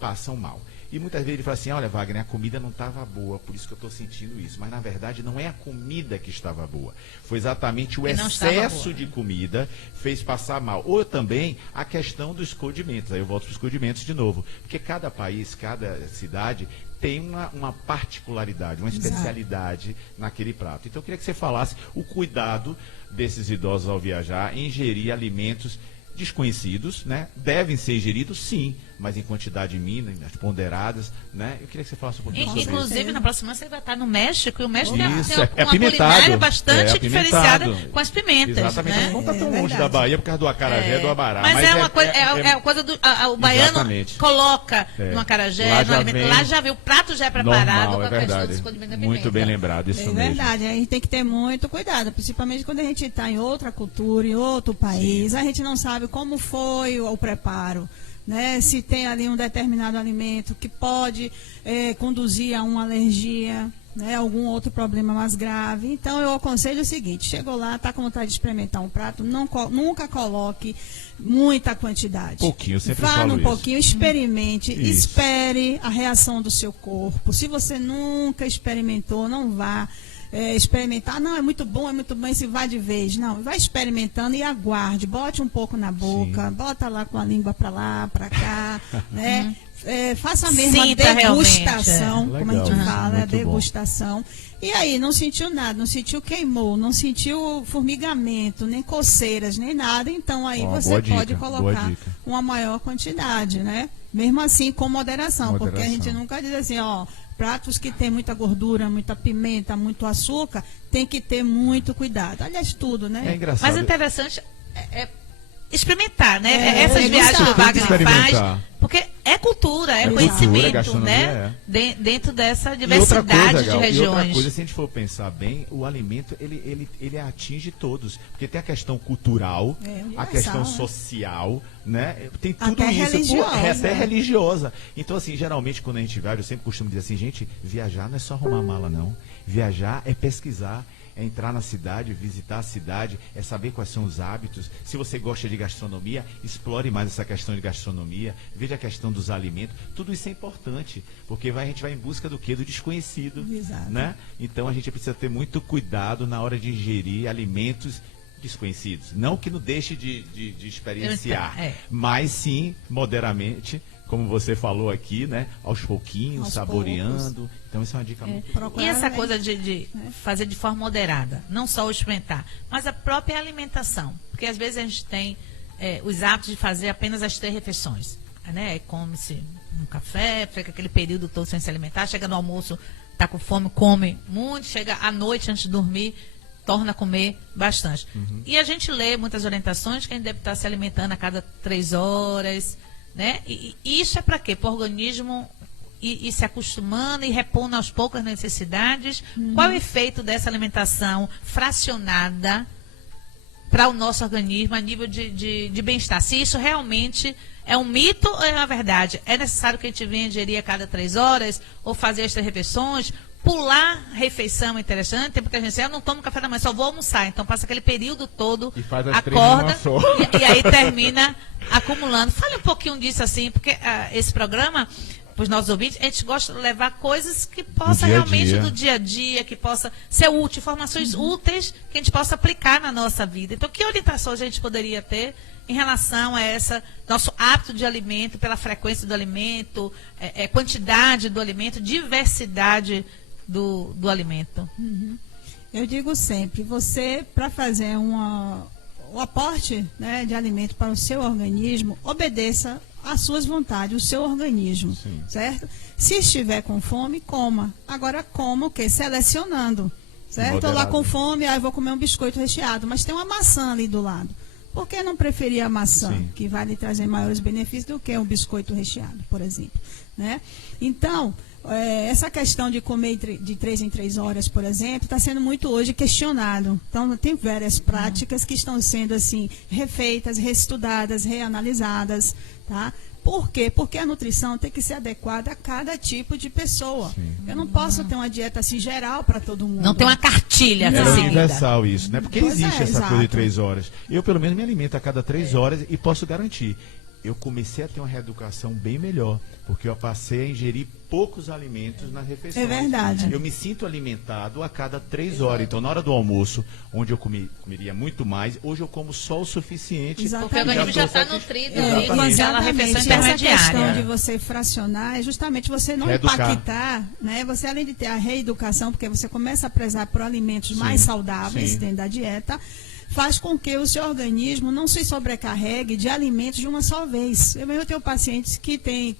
Passam mal. E muitas vezes ele fala assim, olha, Wagner, a comida não estava boa, por isso que eu estou sentindo isso. Mas na verdade não é a comida que estava boa. Foi exatamente o Que não estava excesso boa. de comida fez passar mal. Ou também a questão dos condimentos. Aí eu volto para os condimentos de novo. Porque cada país, cada cidade tem uma particularidade, uma especialidade naquele prato. Então eu queria que você falasse o cuidado desses idosos ao viajar em ingerir alimentos desconhecidos, né? Devem ser ingeridos, sim, mas em quantidade mínima, ponderadas, né? Eu queria que você falasse um pouquinho sobre isso. Inclusive, na próxima você vai estar no México, e o México Isso, tem é uma apimentado. culinária bastante É diferenciada apimentado. com as pimentas. Exatamente, Né? não está tão É longe verdade. da Bahia por causa do acarajé e do abará. Mas é uma coisa, é a coisa do. O baiano Exatamente. coloca É. no acarajé, Lá no já alimento. vem Lá já vê, o prato já é preparado normal, com é a questão verdade. dos condimentos da Muito pimenta. bem lembrado, isso É mesmo. verdade, a gente tem que ter muito cuidado, principalmente quando a gente está em outra cultura, em outro país, a gente não sabe como foi o preparo, né? Se tem ali um determinado alimento que pode conduzir a uma alergia, né? Algum outro problema mais grave. Então eu aconselho o seguinte, chegou lá, está com vontade de experimentar um prato, nunca coloque muita quantidade. Pouquinho, eu sempre Vá falo num isso. pouquinho, experimente, Isso. espere a reação do seu corpo. Se você nunca experimentou, não vá experimentar. Não, é muito bom, e se vá de vez. Não, vai experimentando e aguarde. Bote um pouco na boca, bota lá com a língua para lá, para cá, né? Faça mesmo a Sinta degustação, realmente, como a gente Legal, fala, a muito bom. degustação. E aí, não sentiu nada, não sentiu queimou, não sentiu formigamento, nem coceiras, nem nada. Então, aí Ó, você boa pode dica, boa colocar dica. uma maior quantidade, né? Mesmo assim, com moderação, porque a gente nunca diz assim, ó, pratos que tem muita gordura, muita pimenta, muito açúcar, tem que ter muito cuidado. Aliás, tudo, né? É engraçado. Mas interessante experimentar, né? É, Essas tem que viagens que o gostar, Wagner tem que faz, experimentar. porque é cultura, é cultura, conhecimento, gastronomia, né? Dentro dessa E outra diversidade coisa, de Gal, e outra regiões. coisa, se a gente for pensar bem, o alimento, ele atinge todos. Porque tem a questão cultural, universal, a questão né? social, né? Tem tudo Até isso. religiosa. É até religiosa. Então, assim, geralmente, quando a gente viaja, eu sempre costumo dizer assim, gente, viajar não é só arrumar mala, não. Viajar é pesquisar. É entrar na cidade, visitar a cidade, é saber quais são os hábitos. Se você gosta de gastronomia, explore mais essa questão de gastronomia, veja a questão dos alimentos. Tudo isso é importante, porque a gente vai em busca do quê? Do desconhecido. Exato. Né? Então a gente precisa ter muito cuidado na hora de ingerir alimentos desconhecidos. Não que não deixe de experienciar, É. mas sim, moderadamente, como você falou aqui, né? Aos pouquinhos, Aos saboreando. Então isso é uma dica muito boa. Procurar, E essa né? coisa de fazer de forma moderada, não só o experimentar, mas a própria alimentação. Porque às vezes a gente tem os hábitos de fazer apenas as 3 refeições. Né? Come-se um café, fica aquele período todo sem se alimentar, chega no almoço, está com fome, come muito, chega à noite antes de dormir, torna a comer bastante. E a gente lê muitas orientações que a gente deve estar se alimentando a cada 3 horas, né? E isso é para quê? Para o organismo ir se acostumando e repondo aos poucos as necessidades. Qual é o efeito dessa alimentação fracionada para o nosso organismo a nível de bem-estar? Se isso realmente é um mito ou é uma verdade? É necessário que a gente venha ingerir a cada 3 horas ou fazer as 3 refeições? Pular refeição é interessante, tem muita gente diz, eu não tomo café da manhã, só vou almoçar. Então passa aquele período todo, E faz as 3 acorda numa só. e aí termina acumulando. Fale um pouquinho disso assim, porque esse programa, para os nossos ouvintes, a gente gosta de levar coisas que possa dia a realmente dia. do dia a dia, que possa ser útil, informações úteis que a gente possa aplicar na nossa vida. Então, que orientações a gente poderia ter em relação a essa nosso hábito de alimento, pela frequência do alimento, quantidade do alimento, diversidade do alimento? Eu digo sempre, você, para fazer o aporte, né, de alimento para o seu organismo, obedeça às suas vontades, o seu organismo, Sim. certo? Se estiver com fome, coma. Agora coma o quê? Selecionando, certo? Estou lá Moderado. com fome, aí vou comer um biscoito recheado, mas tem uma maçã ali do lado. Por que não preferir a maçã, Sim. que vai lhe trazer maiores benefícios do que um biscoito recheado, por exemplo, né? Então, essa questão de comer de 3 em 3 horas, por exemplo, está sendo muito hoje questionado. Então, tem várias práticas que estão sendo assim refeitas, reestudadas, reanalisadas, tá? Por quê? Porque a nutrição tem que ser adequada a cada tipo de pessoa. Sim. Eu não posso ter uma dieta assim geral para todo mundo. Não tem uma cartilha É assim seguida. universal isso, né? Porque Pois existe é, essa coisa de exato. 3 horas. Eu, pelo menos, me alimento a cada 3 horas e posso garantir. Eu comecei a ter uma reeducação bem melhor, porque eu passei a ingerir poucos alimentos nas refeições. É verdade. Eu me sinto alimentado a cada 3 horas. Então, na hora do almoço, onde eu comeria muito mais, hoje eu como só o suficiente. Exatamente. Porque o organismo já tô está satisfeito. nutrido ali com Exatamente. aquela refeição Essa questão intermediária. de você fracionar é justamente você não Reeducar. impactar, né? Você, além de ter a reeducação, porque você começa a prezar por alimentos Sim, mais saudáveis sim. dentro da dieta, faz com que o seu organismo não se sobrecarregue de alimentos de uma só vez. Eu tenho pacientes que têm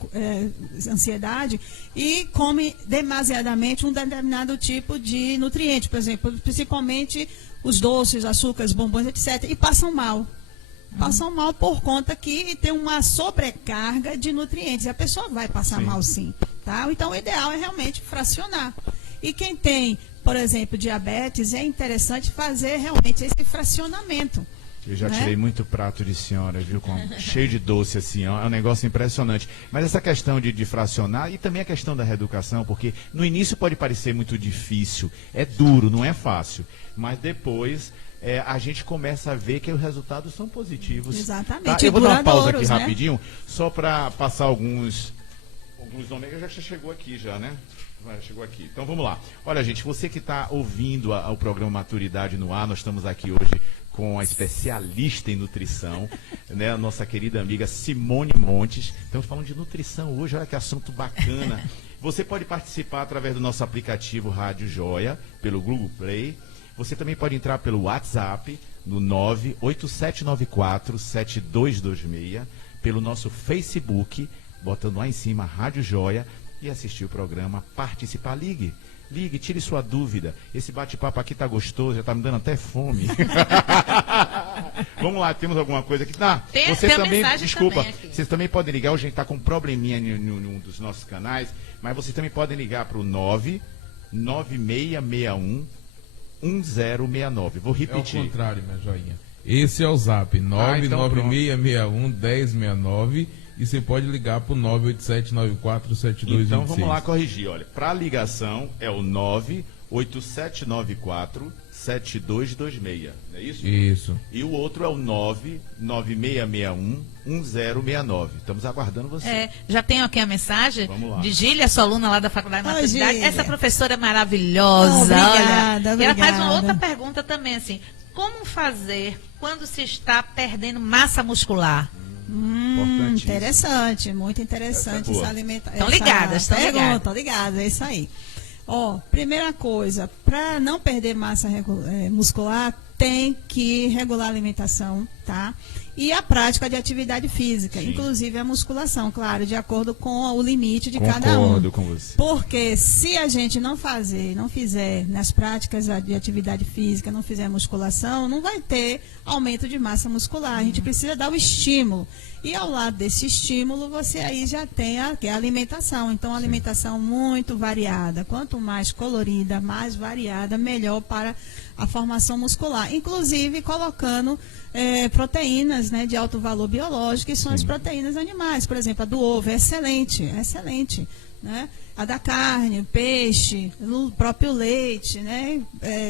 ansiedade e comem demasiadamente um determinado tipo de nutriente, por exemplo, principalmente os doces, açúcares, bombons, etc., e passam mal. Passam mal por conta que tem uma sobrecarga de nutrientes. E a pessoa vai passar Sim. mal sim. Tá? Então, o ideal é realmente fracionar. E quem tem, por exemplo, diabetes, é interessante fazer realmente esse fracionamento. Eu já né? tirei muito prato de senhora, viu? Cheio de doce, assim, é um negócio impressionante. Mas essa questão de fracionar e também a questão da reeducação, porque no início pode parecer muito difícil, é duro, não é fácil. Mas depois a gente começa a ver que os resultados são positivos. Exatamente, Tá? e Eu vou dar uma pausa aqui duradouros, né? rapidinho, só para passar alguns nomes. Já chegou aqui já, né? Chegou aqui. Então vamos lá. Olha, gente, você que está ouvindo o programa Maturidade no Ar, nós estamos aqui hoje com a especialista em nutrição, né, a nossa querida amiga Simone Montes. Estamos falando de nutrição hoje, olha que assunto bacana. Você pode participar através do nosso aplicativo Rádio Joia, pelo Google Play. Você também pode entrar pelo WhatsApp, no 987947226, pelo nosso Facebook, botando lá em cima Rádio Joia, e assistir o programa, participar, ligue, tire sua dúvida. Esse bate-papo aqui tá gostoso, já tá me dando até fome. Vamos lá, temos alguma coisa aqui. Tem você a também, mensagem desculpa, também aqui. vocês também podem ligar, hoje a gente está com um probleminha em um dos nossos canais, mas vocês também podem ligar para o 99661 1069. Vou É o repetir. contrário, minha joinha. Esse é o zap, então 99661-1069, e você pode ligar pro 987947226. Então vamos lá corrigir, olha. Para ligação é o 98794-7226, não é isso? Isso. E o outro é o 99661-1069. Estamos aguardando você. Já tenho aqui a mensagem Vamos lá. de Gília, sua aluna lá da Faculdade de Oi, Maturidade. Gília. Essa professora é maravilhosa. Obrigada, olha. E ela faz uma obrigada. outra pergunta também, assim. Como fazer quando se está perdendo massa muscular? Importantíssimo. Interessante, muito interessante Essa é boa. essa alimentação. Estão ligadas, estão ligadas. Estão ligadas, é isso aí. Ó, primeira coisa, para não perder massa muscular, tem que regular a alimentação, tá? E a prática de atividade física, Sim. inclusive a musculação, claro, de acordo com o limite de cada um. Concordo com você. Porque se a gente não fizer nas práticas de atividade física, não fizer musculação, não vai ter aumento de massa muscular. A gente precisa dar o estímulo. E ao lado desse estímulo, você aí já tem a alimentação. Então, a alimentação muito variada. Quanto mais colorida, mais variada, melhor para a formação muscular. Inclusive, colocando proteínas, né, de alto valor biológico, que são as proteínas animais. Por exemplo, a do ovo é excelente, excelente. Né? A da carne, o peixe, o próprio leite, né?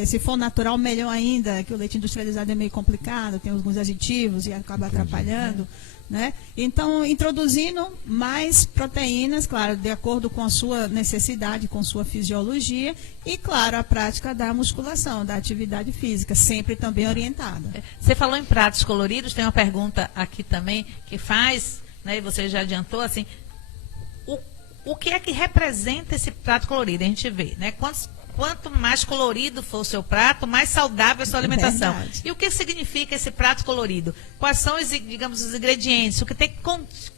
Se for natural, melhor ainda, que o leite industrializado é meio complicado, tem alguns aditivos e acaba atrapalhando. Né? Então, introduzindo mais proteínas, claro, de acordo com a sua necessidade, com sua fisiologia, e, claro, a prática da musculação, da atividade física, sempre também orientada. Você falou em pratos coloridos, tem uma pergunta aqui também que faz, né, e você já adiantou, assim, o que é que representa esse prato colorido? A gente vê, né? Quanto mais colorido for o seu prato, mais saudável a sua alimentação. Verdade. E o que significa esse prato colorido? Quais são os ingredientes? O que tem que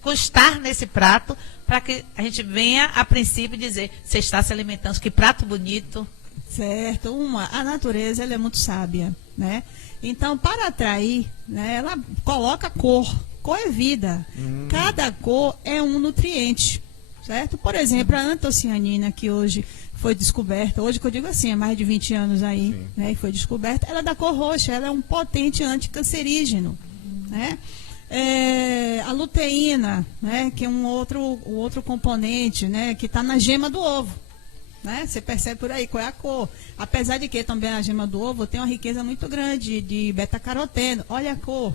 constar nesse prato para que a gente venha, a princípio, dizer você está se alimentando, que prato bonito. Certo. A natureza ela é muito sábia, né? Então, para atrair, né, ela coloca cor. Cor é vida. Cada cor é um nutriente, certo? Por exemplo, a antocianina, que hoje foi descoberta, hoje que eu digo assim, há mais de 20 anos aí, né, e foi descoberta, ela é da cor roxa, ela é um potente anticancerígeno, né? A luteína, né, que é um outro componente, né, que está na gema do ovo. Né? Você percebe por aí qual é a cor. Apesar de que também a gema do ovo tem uma riqueza muito grande de beta-caroteno. Olha a cor.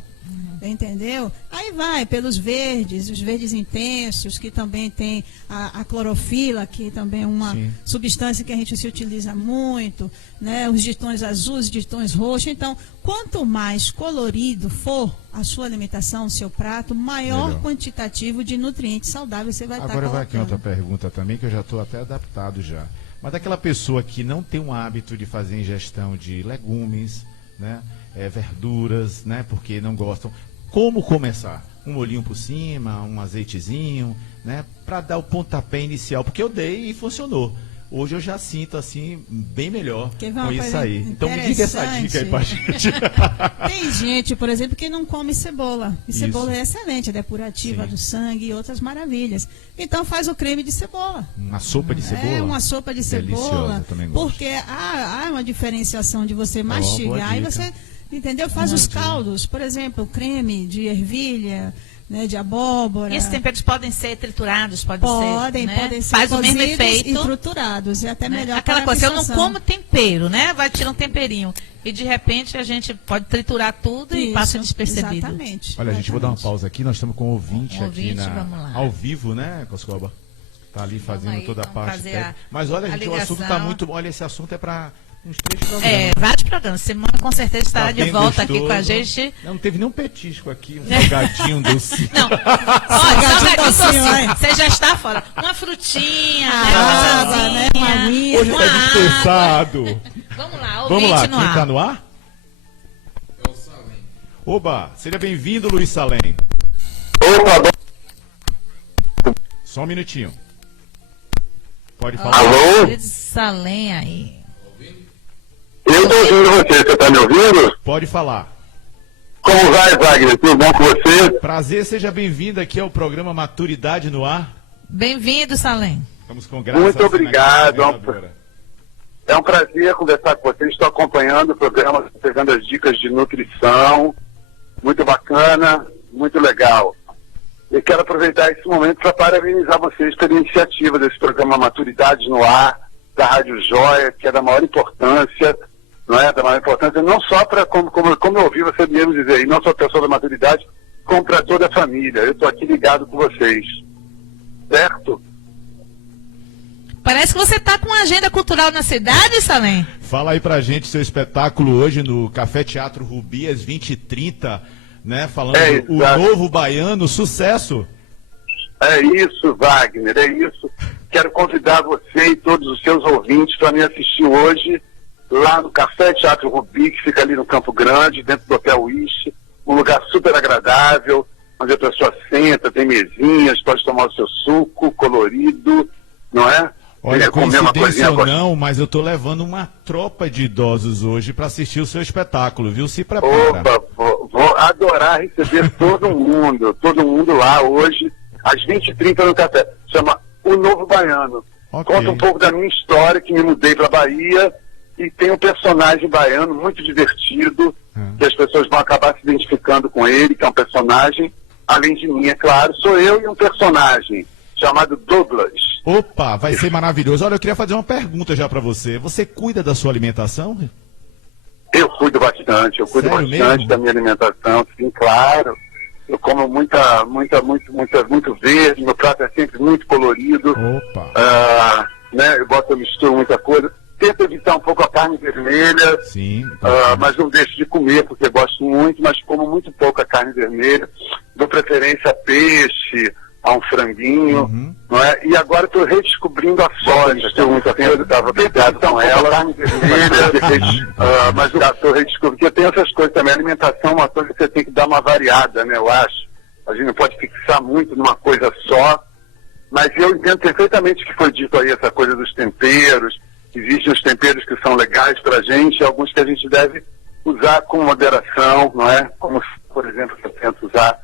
Entendeu? Aí vai pelos verdes, os verdes intensos, que também tem a clorofila, que também é uma substância que a gente se utiliza muito, né? Os de tons azuis, de tons roxos. Então, quanto mais colorido for a sua alimentação, o seu prato, maior Melhor. quantitativo de nutrientes saudáveis você vai estar Agora colocando. vai aqui outra pergunta também, que eu já estou até adaptado já. Mas daquela pessoa que não tem um hábito de fazer ingestão de legumes, né, verduras, né, porque não gostam, como começar? Um molhinho por cima, um azeitezinho, né, para dar o pontapé inicial, porque eu dei e funcionou. Hoje eu já sinto assim bem melhor Quer ver uma com isso coisa aí. Então me diga essa dica aí pra gente. Tem gente, por exemplo, que não come cebola. E Isso. cebola é excelente, é depurativa Sim. do sangue e outras maravilhas. Então faz o creme de cebola. Uma sopa de cebola? É uma sopa de Deliciosa, cebola. também gosto. Porque há uma diferenciação de você boa mastigar e dica. você, entendeu? Faz os caldos, por exemplo, creme de ervilha, né, de abóbora. E esses temperos podem ser triturados, Podem, né? podem ser Faz o mesmo cozidos efeito. e triturados. É até né? melhor Aquela para a coisa, eu não absorção. como tempero, né? Vai tirar um temperinho. E de repente a gente pode triturar tudo e Isso, passa despercebido. Exatamente. Olha, gente, vou dar uma exatamente. pausa aqui. Nós estamos com um ouvinte, Um ouvinte, aqui vamos lá. ao vivo, né, Coscoba? Tá ali fazendo aí, toda a vamos parte fazer técnica. a- Mas olha, a gente, o assunto ligação. está muito bom. Olha, esse assunto é para uns 3 programas. Vários programas. Semana com certeza estará Tá de bem volta aqui gostoso. com a gente. Não teve nenhum petisco aqui, um salgadinho doce. Não, olha, salgadinho docinho, docinho, vai. você já está fora. Uma frutinha, Ah, né? Uma água, maçãzinha, né? Uma aguinha. Hoje uma tá água. dispersado. Vamos lá, Vamos lá, ouvinte quem no tá ar. no ar? É o Salem. Oba, seja bem-vindo, Luiz Salem. Opa, Só um minutinho. Pode falar. alô? Luiz Salem aí. Eu tô ouvindo você tá me ouvindo? Pode falar. Como vai, Wagner? Tudo bom com você? Prazer, seja bem-vindo aqui ao programa Maturidade no Ar. Bem-vindo, Salem. Estamos com graça. Muito obrigado. Vereadora. É um prazer conversar com vocês. Estou acompanhando o programa, pegando as dicas de nutrição. Muito bacana, muito legal. Eu quero aproveitar esse momento para parabenizar vocês pela iniciativa desse programa Maturidade no Ar, da Rádio Joia, que é da maior importância, não é? Da maior importância, não só para, como eu ouvi você mesmo dizer, e não só pessoa da maturidade, como para toda a família. Eu estou aqui ligado com vocês. Certo? Parece que você está com uma agenda cultural na cidade, Salem. Fala aí pra gente seu espetáculo hoje no Café Teatro Rubi, às 20h30, né? Falando o novo baiano, sucesso. É isso, Wagner, é isso. Quero convidar você e todos os seus ouvintes para me assistir hoje lá no Café Teatro Rubi, que fica ali no Campo Grande, dentro do Hotel Wish, um lugar super agradável, onde a pessoa senta, tem mesinhas, pode tomar o seu suco colorido, não é? Olha, Comer uma coincidência ou coisinha não, mas eu tô levando uma tropa de idosos hoje para assistir o seu espetáculo, viu? Se prepara. Opa, vou adorar receber todo mundo lá hoje, às 20h30 no café. Chama O Novo Baiano. Ok. Conta um pouco da minha história, que me mudei para Bahia, e tem um personagem baiano muito divertido, que as pessoas vão acabar se identificando com ele, que é um personagem, além de mim, é claro, sou eu e um personagem chamado Douglas. Opa, vai ser maravilhoso. Olha, eu queria fazer uma pergunta já para você. Você cuida da sua alimentação? Eu cuido bastante, Sério bastante mesmo? da minha alimentação, sim, claro. Eu como muito verde, meu prato é sempre muito colorido. Opa. Né, eu misturo muita coisa. Tento evitar um pouco a carne vermelha, Sim. mas não deixo de comer, porque gosto muito, mas como muito pouco a carne vermelha. Dou preferência a peixe, a um franguinho, não é? E agora estou redescobrindo a soja. Estou muito atento, estava ligado com ela. Carne vermelha, mas estou redescobrindo, porque tem essas coisas também. A alimentação é uma coisa que você tem que dar uma variada, né? Eu acho. A gente não pode fixar muito numa coisa só. Mas eu entendo perfeitamente o que foi dito aí, essa coisa dos temperos. Existem os temperos que são legais para a gente, alguns que a gente deve usar com moderação, não é? Como, por exemplo, eu tento usar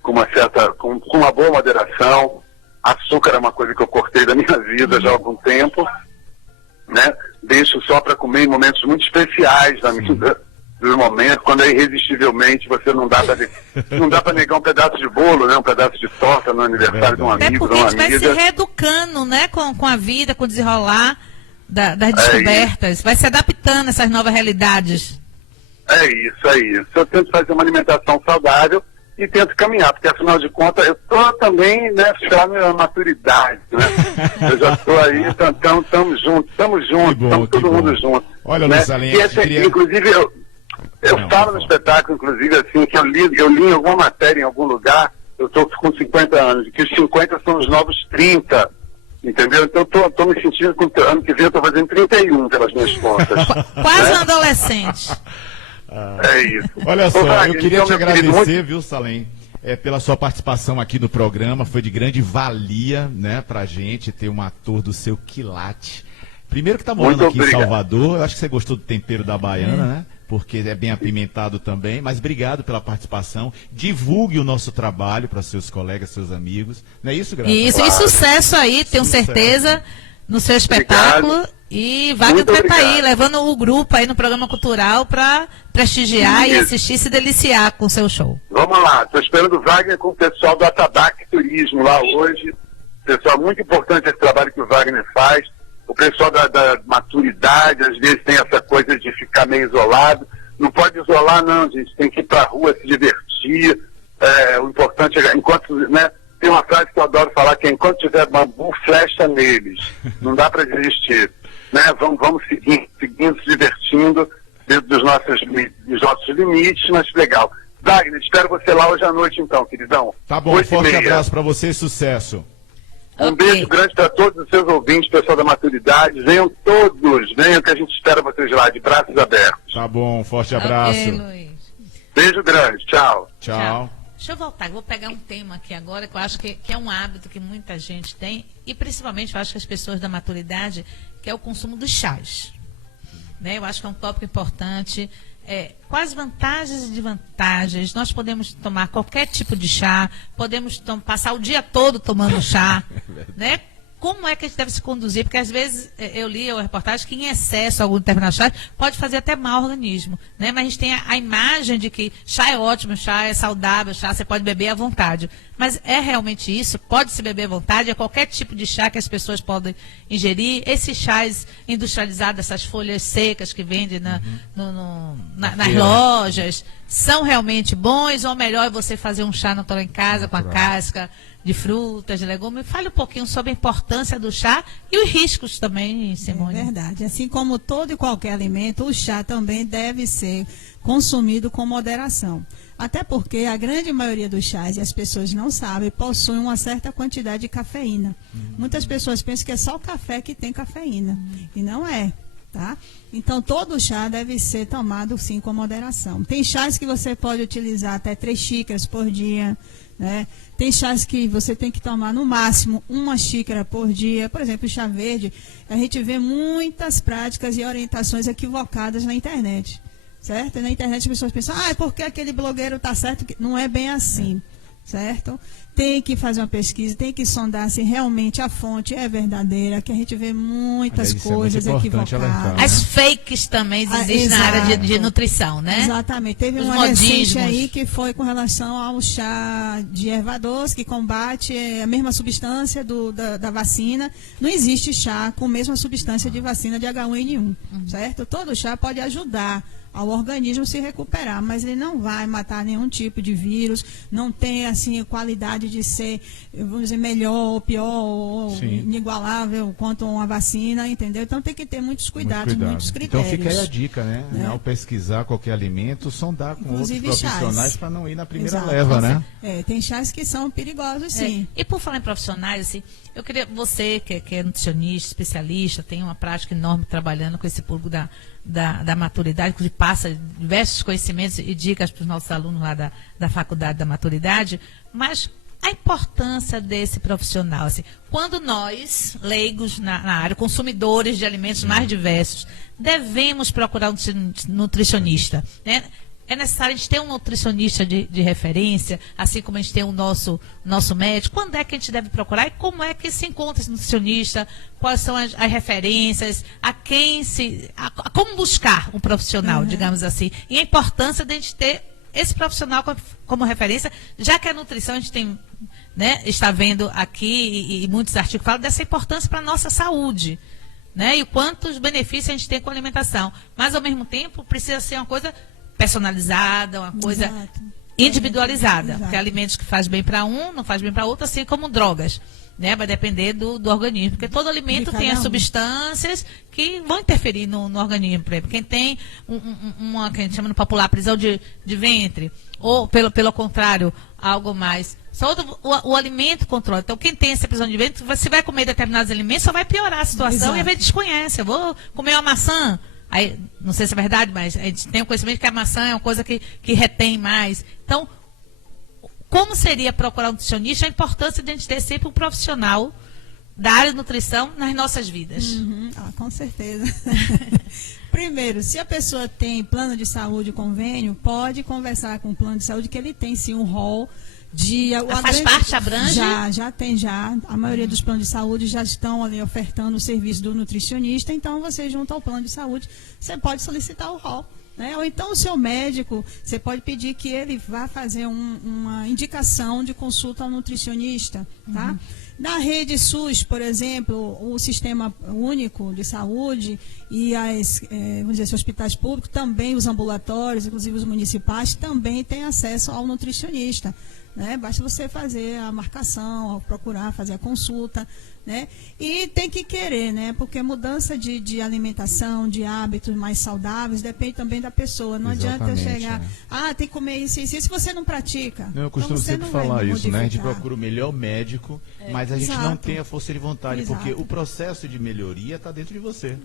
com uma boa moderação. Açúcar é uma coisa que eu cortei da minha vida já há algum tempo, né? Deixo só para comer em momentos muito especiais da minha vida, dos momentos, quando é irresistivelmente você não dá para negar um pedaço de bolo, né? Um pedaço de torta no aniversário de um Até amigo, porque de a uma gente vai amiga. se reeducando, né, com a vida, com o desenrolar das descobertas. Vai se adaptando a essas novas realidades. É isso. Eu tento fazer uma alimentação saudável e tento caminhar, porque afinal de contas eu estou também, né, já na maturidade, né? Eu já estou aí, então estamos juntos, estamos todo mundo junto. Olha, né? Luiz Além, Inclusive, eu falo no espetáculo, inclusive, assim, que eu li em alguma matéria, em algum lugar, eu estou com 50 anos, que os 50 são os novos 30. Entendeu? Então estou me sentindo, ano que vem eu estou fazendo 31 pelas minhas contas. Quase um adolescente. É isso. Olha só, Wagner, eu queria então, te meu querido, agradecer, viu, Salem, pela sua participação aqui no programa. Foi de grande valia, né, pra gente ter um ator do seu quilate. Primeiro que tá morando Muito aqui obrigado. em Salvador, eu acho que você gostou do tempero da baiana, né? Porque é bem apimentado também, mas obrigado pela participação. Divulgue o nosso trabalho para seus colegas, seus amigos. Não é isso, Graça? Isso, e sucesso aí, tenho Sucesso. certeza, no seu espetáculo. Obrigado. E Wagner Muito vai estar aí, obrigado. levando o grupo aí no programa cultural para prestigiar e Isso. assistir e se deliciar com o seu show. Vamos lá, estou esperando o Wagner com o pessoal do Atabaque Turismo lá hoje. Pessoal, muito importante esse trabalho que o Wagner faz. O pessoal da maturidade, às vezes tem essa coisa de ficar meio isolado. Não pode isolar, não, gente. Tem que ir para a rua se divertir. O importante é, enquanto, né, tem uma frase que eu adoro falar, que é enquanto tiver bambu, flecha neles. Não dá para desistir. Né? Vamos seguindo, se divertindo dentro dos nossos limites, mas legal. Wagner, espero você lá hoje à noite, então, queridão. Tá bom, 8h30. forte abraço para você e sucesso. Um Ok. beijo grande para todos os seus ouvintes, pessoal da maturidade. Venham todos, venham que a gente espera vocês lá, de braços abertos. Tá bom, forte abraço. Ok, Luiz. Beijo grande, tchau. Tchau. Deixa eu voltar, vou pegar um tema aqui agora que eu acho que é um hábito que muita gente tem, e principalmente eu acho que as pessoas da maturidade, que é o consumo dos chás. Né? Eu acho que é um tópico importante. quais vantagens e desvantagens? Nós podemos tomar qualquer tipo de chá, podemos passar o dia todo tomando chá, né? Como é que a gente deve se conduzir? Porque às vezes eu li a reportagem que em excesso algum determinado chá pode fazer até mal ao organismo, né? Mas a gente tem a imagem de que chá é ótimo, chá é saudável, chá você pode beber à vontade. Mas é realmente isso? Pode se beber à vontade? É qualquer tipo de chá que as pessoas podem ingerir? Esses chás industrializados, essas folhas secas que vendem nas lojas, são realmente bons? Ou melhor é você fazer um chá natural em casa com a casca de frutas, de legumes? Fale um pouquinho sobre a importância do chá e os riscos também, Simone. É verdade. Assim como todo e qualquer alimento, o chá também deve ser consumido com moderação. Até porque a grande maioria dos chás, e as pessoas não sabem, possuem uma certa quantidade de cafeína. Muitas pessoas pensam que é só o café que tem cafeína. E não é. Tá? Então, todo chá deve ser tomado, sim, com moderação. Tem chás que você pode utilizar até 3 xícaras por dia, né? Tem chás que você tem que tomar, no máximo, 1 xícara por dia. Por exemplo, o chá verde, a gente vê muitas práticas e orientações equivocadas na internet, certo? Na internet as pessoas pensam, é porque aquele blogueiro está certo. Não é bem assim, certo? Tem que fazer uma pesquisa, tem que sondar se realmente a fonte é verdadeira, que a gente vê muitas coisas equivocadas. As fakes também existem na área de nutrição, né? Exatamente. Teve uma recente aí que foi com relação ao chá de erva doce, que combate a mesma substância da vacina. Não existe chá com a mesma substância de vacina de H1N1, certo? Todo chá pode ajudar ao organismo se recuperar, mas ele não vai matar nenhum tipo de vírus, não tem assim qualidade de ser, vamos dizer, melhor ou pior ou inigualável quanto a uma vacina, entendeu? Então tem que ter muitos cuidados, muitos critérios. Então fica aí a dica, né? Ao pesquisar qualquer alimento, sondar com inclusive outros profissionais para não ir na primeira leva, né? Tem chás que são perigosos, sim. E por falar em profissionais, assim, eu queria, você que é nutricionista, especialista, tem uma prática enorme trabalhando com esse público da maturidade, que passa diversos conhecimentos e dicas para os nossos alunos lá da faculdade da maturidade, mas a importância desse profissional, assim, quando nós, leigos na área, consumidores de alimentos mais diversos, devemos procurar um nutricionista, né? É necessário a gente ter um nutricionista de referência, assim como a gente tem o nosso médico. Quando é que a gente deve procurar e como é que se encontra esse nutricionista? Quais são as referências? Como buscar um profissional, digamos assim? E a importância de a gente ter esse profissional como referência, já que a nutrição a gente tem, né, está vendo aqui e muitos artigos falam dessa importância para a nossa saúde, né? E quantos benefícios a gente tem com a alimentação. Mas, ao mesmo tempo, precisa ser uma coisa personalizada, uma coisa individualizada. Porque alimentos que faz bem para um, não faz bem para outro, assim como drogas, né? Vai depender do organismo. Porque todo alimento tem as substâncias que vão interferir no organismo. Por exemplo, quem tem uma que a gente chama no popular prisão de ventre, ou pelo contrário, algo mais. Só o alimento controla. Então, quem tem essa prisão de ventre, você vai comer determinados alimentos, só vai piorar a situação e às vezes desconhece. Eu vou comer uma maçã. Aí, não sei se é verdade, mas a gente tem o conhecimento que a maçã é uma coisa que retém mais. Então, como seria procurar um nutricionista? A importância de a gente ter sempre um profissional da área de nutrição nas nossas vidas. Com certeza. Primeiro, se a pessoa tem plano de saúde, convênio, pode conversar com o plano de saúde, que ele tem sim um rol faz parte, abrange? Já tem. A maioria dos planos de saúde já estão ali ofertando o serviço do nutricionista, então você junto ao plano de saúde, você pode solicitar o rol, né? Ou então o seu médico, você pode pedir que ele vá fazer uma indicação de consulta ao nutricionista, tá? Na rede SUS, por exemplo, o Sistema Único de Saúde e vamos dizer, os hospitais públicos, também os ambulatórios, inclusive os municipais, também têm acesso ao nutricionista, né? Basta você fazer a marcação, procurar fazer a consulta, né? E tem que querer, né? Porque mudança de alimentação, de hábitos mais saudáveis, depende também da pessoa. Não adianta eu chegar, tem que comer isso e isso, se você não pratica. Eu costumo sempre falar isso, né? A gente procura o melhor médico, mas mas a gente não Exato. tem a força de vontade, Exato. porque o processo de melhoria está dentro de você.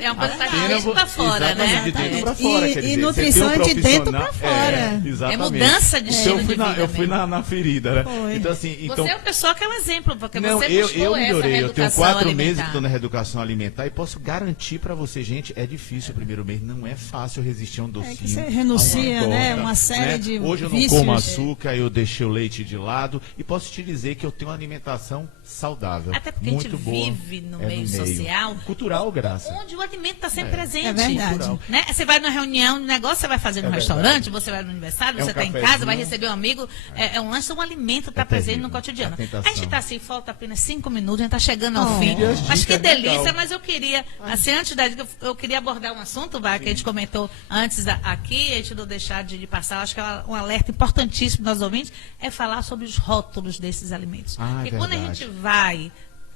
É uma coisa que tá de Apenas dentro para fora, exatamente, né? de dentro pra E- fora, e quer dizer, nutrição você tem é de dentro pra profissional- fora. exatamente. É mudança de estilo eu fui de na, vida eu fui na ferida, né? Foi. Então, assim, então, Você é uma pessoa que é um exemplo, porque não, você eu buscou essa melhorei. Eu tenho reeducação 4 meses que alimentar. estou na reeducação alimentar e posso garantir para você, gente, é difícil o primeiro mês, não é fácil resistir a um docinho. que você renuncia, a uma né, torta, uma série de Hoje eu não vícios. como açúcar, eu deixei o leite de lado e posso te dizer que eu tenho uma alimentação saudável. Até porque muito a gente boa. vive no É meio social. Cultural, Graça. Onde o alimento está sempre presente. É verdade. Cultural. Né? Você vai numa reunião, um negócio você vai fazer no É restaurante, verdade. você vai no aniversário, É um você está em cafezinho. casa, vai receber um amigo, é um lanche, um alimento está É presente terrível. no cotidiano. A tentação. A gente está assim, falta apenas 5 minutos, a gente está chegando ao Oh. fim. E as Mas que dicas delícia, legal. mas eu queria, assim, antes da dica, eu queria abordar um assunto, vai, que a gente comentou antes aqui, a gente não deixar de passar, eu acho que é um alerta importantíssimo para os ouvintes, é falar sobre os rótulos desses alimentos. Ah, é Porque quando a verdade. gente vai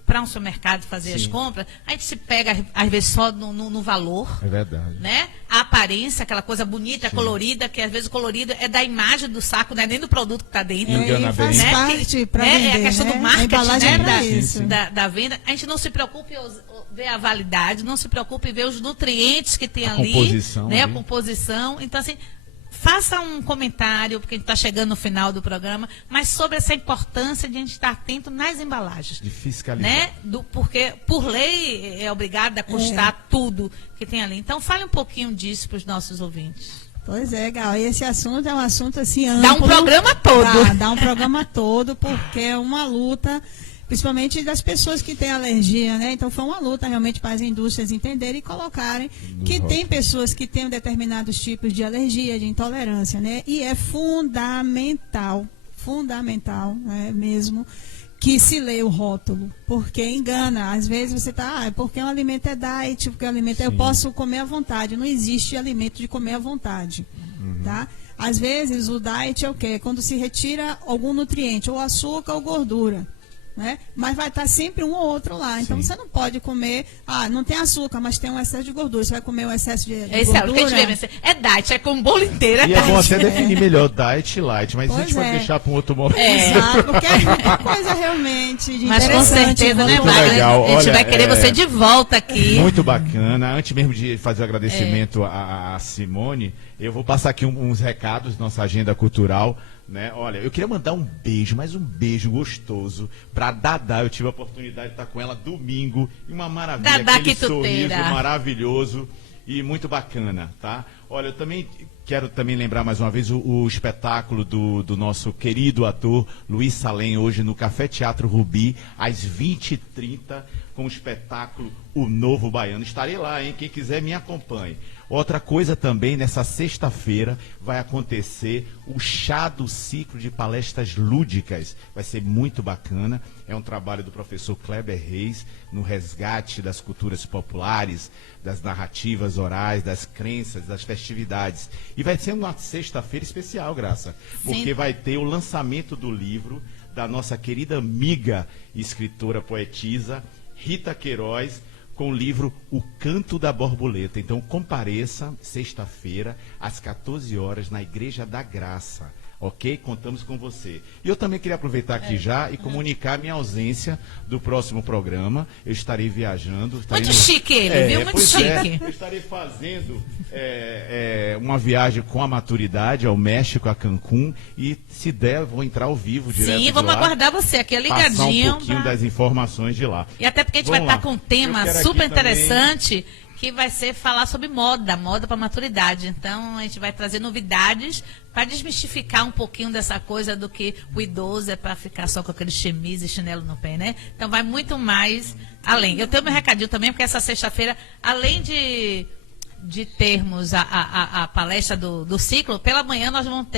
para um supermercado fazer as Sim. compras, a gente se pega, às vezes, só no valor, É verdade. né? A aparência, aquela coisa bonita, colorida, que às vezes o colorido é da imagem do saco, não é nem do produto que está dentro. Engana e faz bem. parte para É vender, a questão né? do A marketing, embalagem né? é pra Da, isso. sim. da venda. A gente não se preocupe em ver a validade, não se preocupe em ver os nutrientes que tem A ali. composição Né? A ali. composição. Então, assim, faça um comentário, porque a gente está chegando no final do programa, mas sobre essa importância de a gente estar atento nas embalagens. De fiscalizar. Né? Porque, por lei, é obrigado a constar tudo que tem ali. Então, fale um pouquinho disso para os nossos ouvintes. Pois é, Gal. E esse assunto é um assunto assim amplo. Dá um programa todo. Dá um programa todo, porque é uma luta, principalmente das pessoas que têm alergia, né? Então foi uma luta realmente para as indústrias entenderem e colocarem que tem pessoas que têm determinados tipos de alergia, de intolerância, né? E é fundamental, né, mesmo, que se lê o rótulo, porque engana. Às vezes você está, porque o alimento é diet, porque o alimento eu posso comer à vontade. Não existe alimento de comer à vontade, tá? Às vezes o diet é o quê? Quando se retira algum nutriente, ou açúcar ou gordura. Né? Mas vai estar sempre um ou outro lá. Então Sim. você não pode comer, não tem açúcar, mas tem um excesso de gordura. Você vai comer um excesso de Esse é o que a gordura. gente vê. É diet, é com o bolo inteiro. E é bom diet. até definir melhor diet e light, mas a Pois gente pode é. deixar para um outro momento. Exato, porque é coisa realmente de Mas com interessante. certeza, né, Muito Wagner? legal. A gente Olha, vai querer você de volta aqui. Muito bacana. Antes mesmo de fazer o agradecimento à Simone, eu vou passar aqui uns recados da nossa agenda cultural. Né? Olha, eu queria mandar um beijo, mas um beijo gostoso pra Dadá. Eu tive a oportunidade de estar com ela domingo. E uma maravilha, Dadá aquele quituteira. sorriso maravilhoso e muito bacana, tá? Olha, eu também quero lembrar mais uma vez o espetáculo do nosso querido ator Luiz Salem, hoje no Café Teatro Rubi, às 20h30, com o espetáculo O Novo Baiano. Estarei lá, hein? Quem quiser me acompanhe. Outra coisa também, nessa sexta-feira vai acontecer o chá do ciclo de palestras lúdicas. Vai ser muito bacana. É um trabalho do professor Kleber Reis no resgate das culturas populares, das narrativas orais, das crenças, das festividades. E vai ser uma sexta-feira especial, Graça, porque Sim. vai ter o lançamento do livro da nossa querida amiga, escritora, poetisa, Rita Queiroz, com o livro O Canto da Borboleta. Então compareça sexta-feira às 14 horas na Igreja da Graça. Ok? Contamos com você. E eu também queria aproveitar aqui já e comunicar minha ausência do próximo programa. Eu estarei viajando. Estarei Muito chique ele, viu? Muito pois chique. eu estarei fazendo uma viagem com a maturidade ao México, a Cancún. E se der, vou entrar ao vivo direto Sim, de vamos lá, aguardar você aqui passar ligadinho. um pouquinho das informações de lá. E até porque a gente Vamos vai lá. estar com um tema Eu quero super aqui também- interessante, que vai ser falar sobre moda para maturidade. Então, a gente vai trazer novidades para desmistificar um pouquinho dessa coisa do que o idoso é para ficar só com aquele chemise e chinelo no pé, né? Então, vai muito mais além. Eu tenho meu recadinho também, porque essa sexta-feira, além de termos a palestra do ciclo, pela manhã nós vamos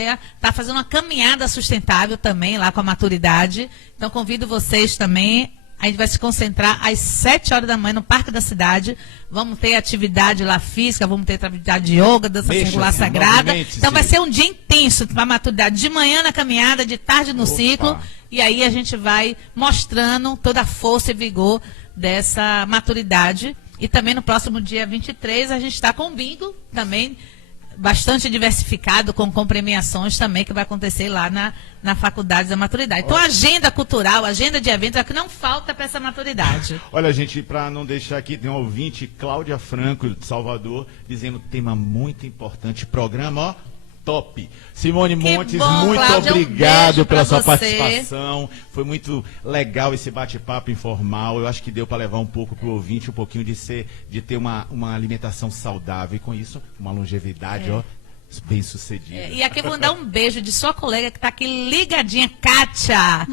tá fazendo uma caminhada sustentável também, lá com a maturidade. Então, convido vocês também. A gente vai se concentrar às 7 horas da manhã no Parque da Cidade. Vamos ter atividade lá física, vamos ter atividade de yoga, dança circular Mexa-se, sagrada. movimente-se. Então vai ser um dia intenso para a maturidade. De manhã na caminhada, de tarde no Opa. ciclo. E aí a gente vai mostrando toda a força e vigor dessa maturidade. E também no próximo dia 23 a gente está com bingo também. bastante diversificado, com premiações também, que vai acontecer lá na Faculdade da Maturidade. Então, agenda cultural, agenda de eventos, é o que não falta para essa maturidade. Olha, gente, para não deixar aqui, tem um ouvinte, Cláudia Franco, de Salvador, dizendo tema muito importante, programa, ó, top. Simone Montes, bom, muito Cláudia, obrigado beijo pela sua você. participação. Foi muito legal esse bate-papo informal. Eu acho que deu para levar um pouco para o ouvinte, um pouquinho de ter uma alimentação saudável. E com isso, uma longevidade, ó, bem sucedida. E aqui eu vou mandar um beijo de sua colega que está aqui ligadinha, Kátia.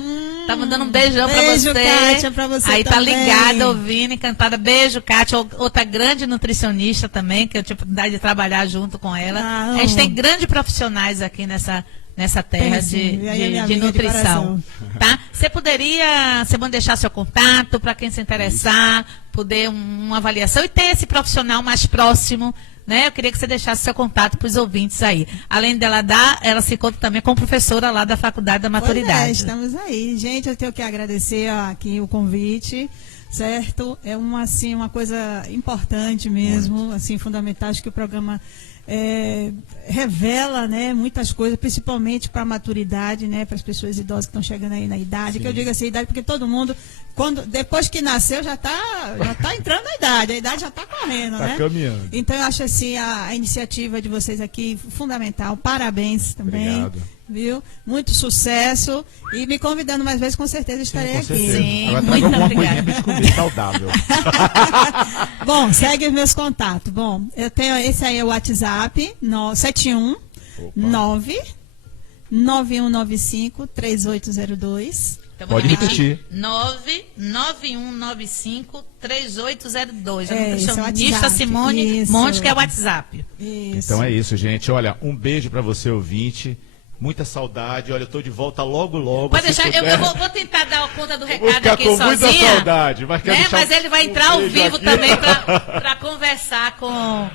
Tá mandando um beijão para você. Beijo, Kátia, para você aí também. Tá ligada, ouvindo, encantada. Beijo, Kátia, outra grande nutricionista também, que eu tive a oportunidade de trabalhar junto com ela. A gente tem grandes profissionais aqui nessa terra de nutrição. Tá? Você pode deixar seu contato para quem se interessar, poder uma avaliação e ter esse profissional mais próximo, né? Eu queria que você deixasse seu contato para os ouvintes aí. Além dela ela se encontra também com professora lá da Faculdade da Maturidade. Estamos aí. Gente, eu tenho que agradecer aqui o convite, certo? É uma coisa importante mesmo, assim, fundamental. Acho que o programa revela, né, muitas coisas, principalmente para a maturidade, né, para as pessoas idosas que estão chegando aí na idade. Sim. Que eu digo assim, idade, porque todo mundo, depois que nasceu, já tá entrando na idade, a idade já está correndo, né? Está caminhando. Então eu acho assim a iniciativa de vocês aqui fundamental. Parabéns também. Obrigado. Viu? Muito sucesso. E me convidando mais vezes, com certeza estarei aqui. Sim, agora traga alguma coisinha pra gente comer saudável. Bom, segue os meus contatos. Bom, eu tenho esse aí é o WhatsApp, 71991953802. Então, pode repetir. 991953802. É, nutricionista Simone Montes, que é o WhatsApp. Isso. Então é isso, gente. Olha, um beijo para você, ouvinte. Muita saudade. Olha, eu tô de volta logo. Pode deixar, eu vou tentar dar conta do recado ficar aqui com sozinha. muita saudade. Mas ele vai entrar ao vivo aqui também para conversar com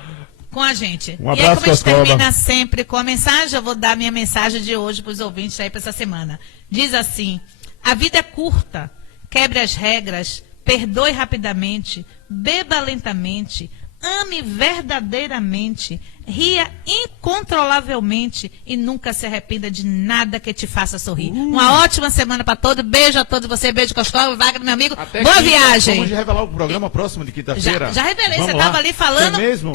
a gente. Um abraço, e aí, como a gente Coscoba. termina sempre com a mensagem, eu vou dar a minha mensagem de hoje para os ouvintes aí para essa semana. Diz assim: a vida é curta, quebre as regras, perdoe rapidamente, beba lentamente, ame verdadeiramente, ria incontrolavelmente e nunca se arrependa de nada que te faça sorrir. Uma ótima semana para todos. Beijo a todos vocês. Beijo, Coscoba, Wagner, meu amigo. Até boa quinta. viagem. Vamos revelar o programa próximo de quinta-feira? Já revelei. Vamos Você lá. estava ali falando. É mesmo?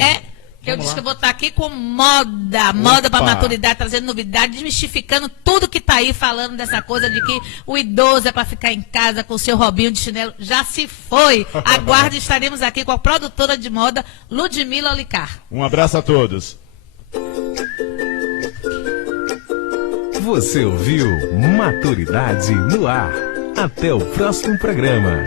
Que eu Vamos disse lá. que eu vou estar aqui com moda para maturidade, trazendo novidade, desmistificando tudo que está aí, falando dessa coisa de que o idoso é para ficar em casa com o seu robinho de chinelo. Já se foi. Aguarde, estaremos aqui com a produtora de moda, Ludmila Olicar. Um abraço a todos. Você ouviu Maturidade no Ar. Até o próximo programa.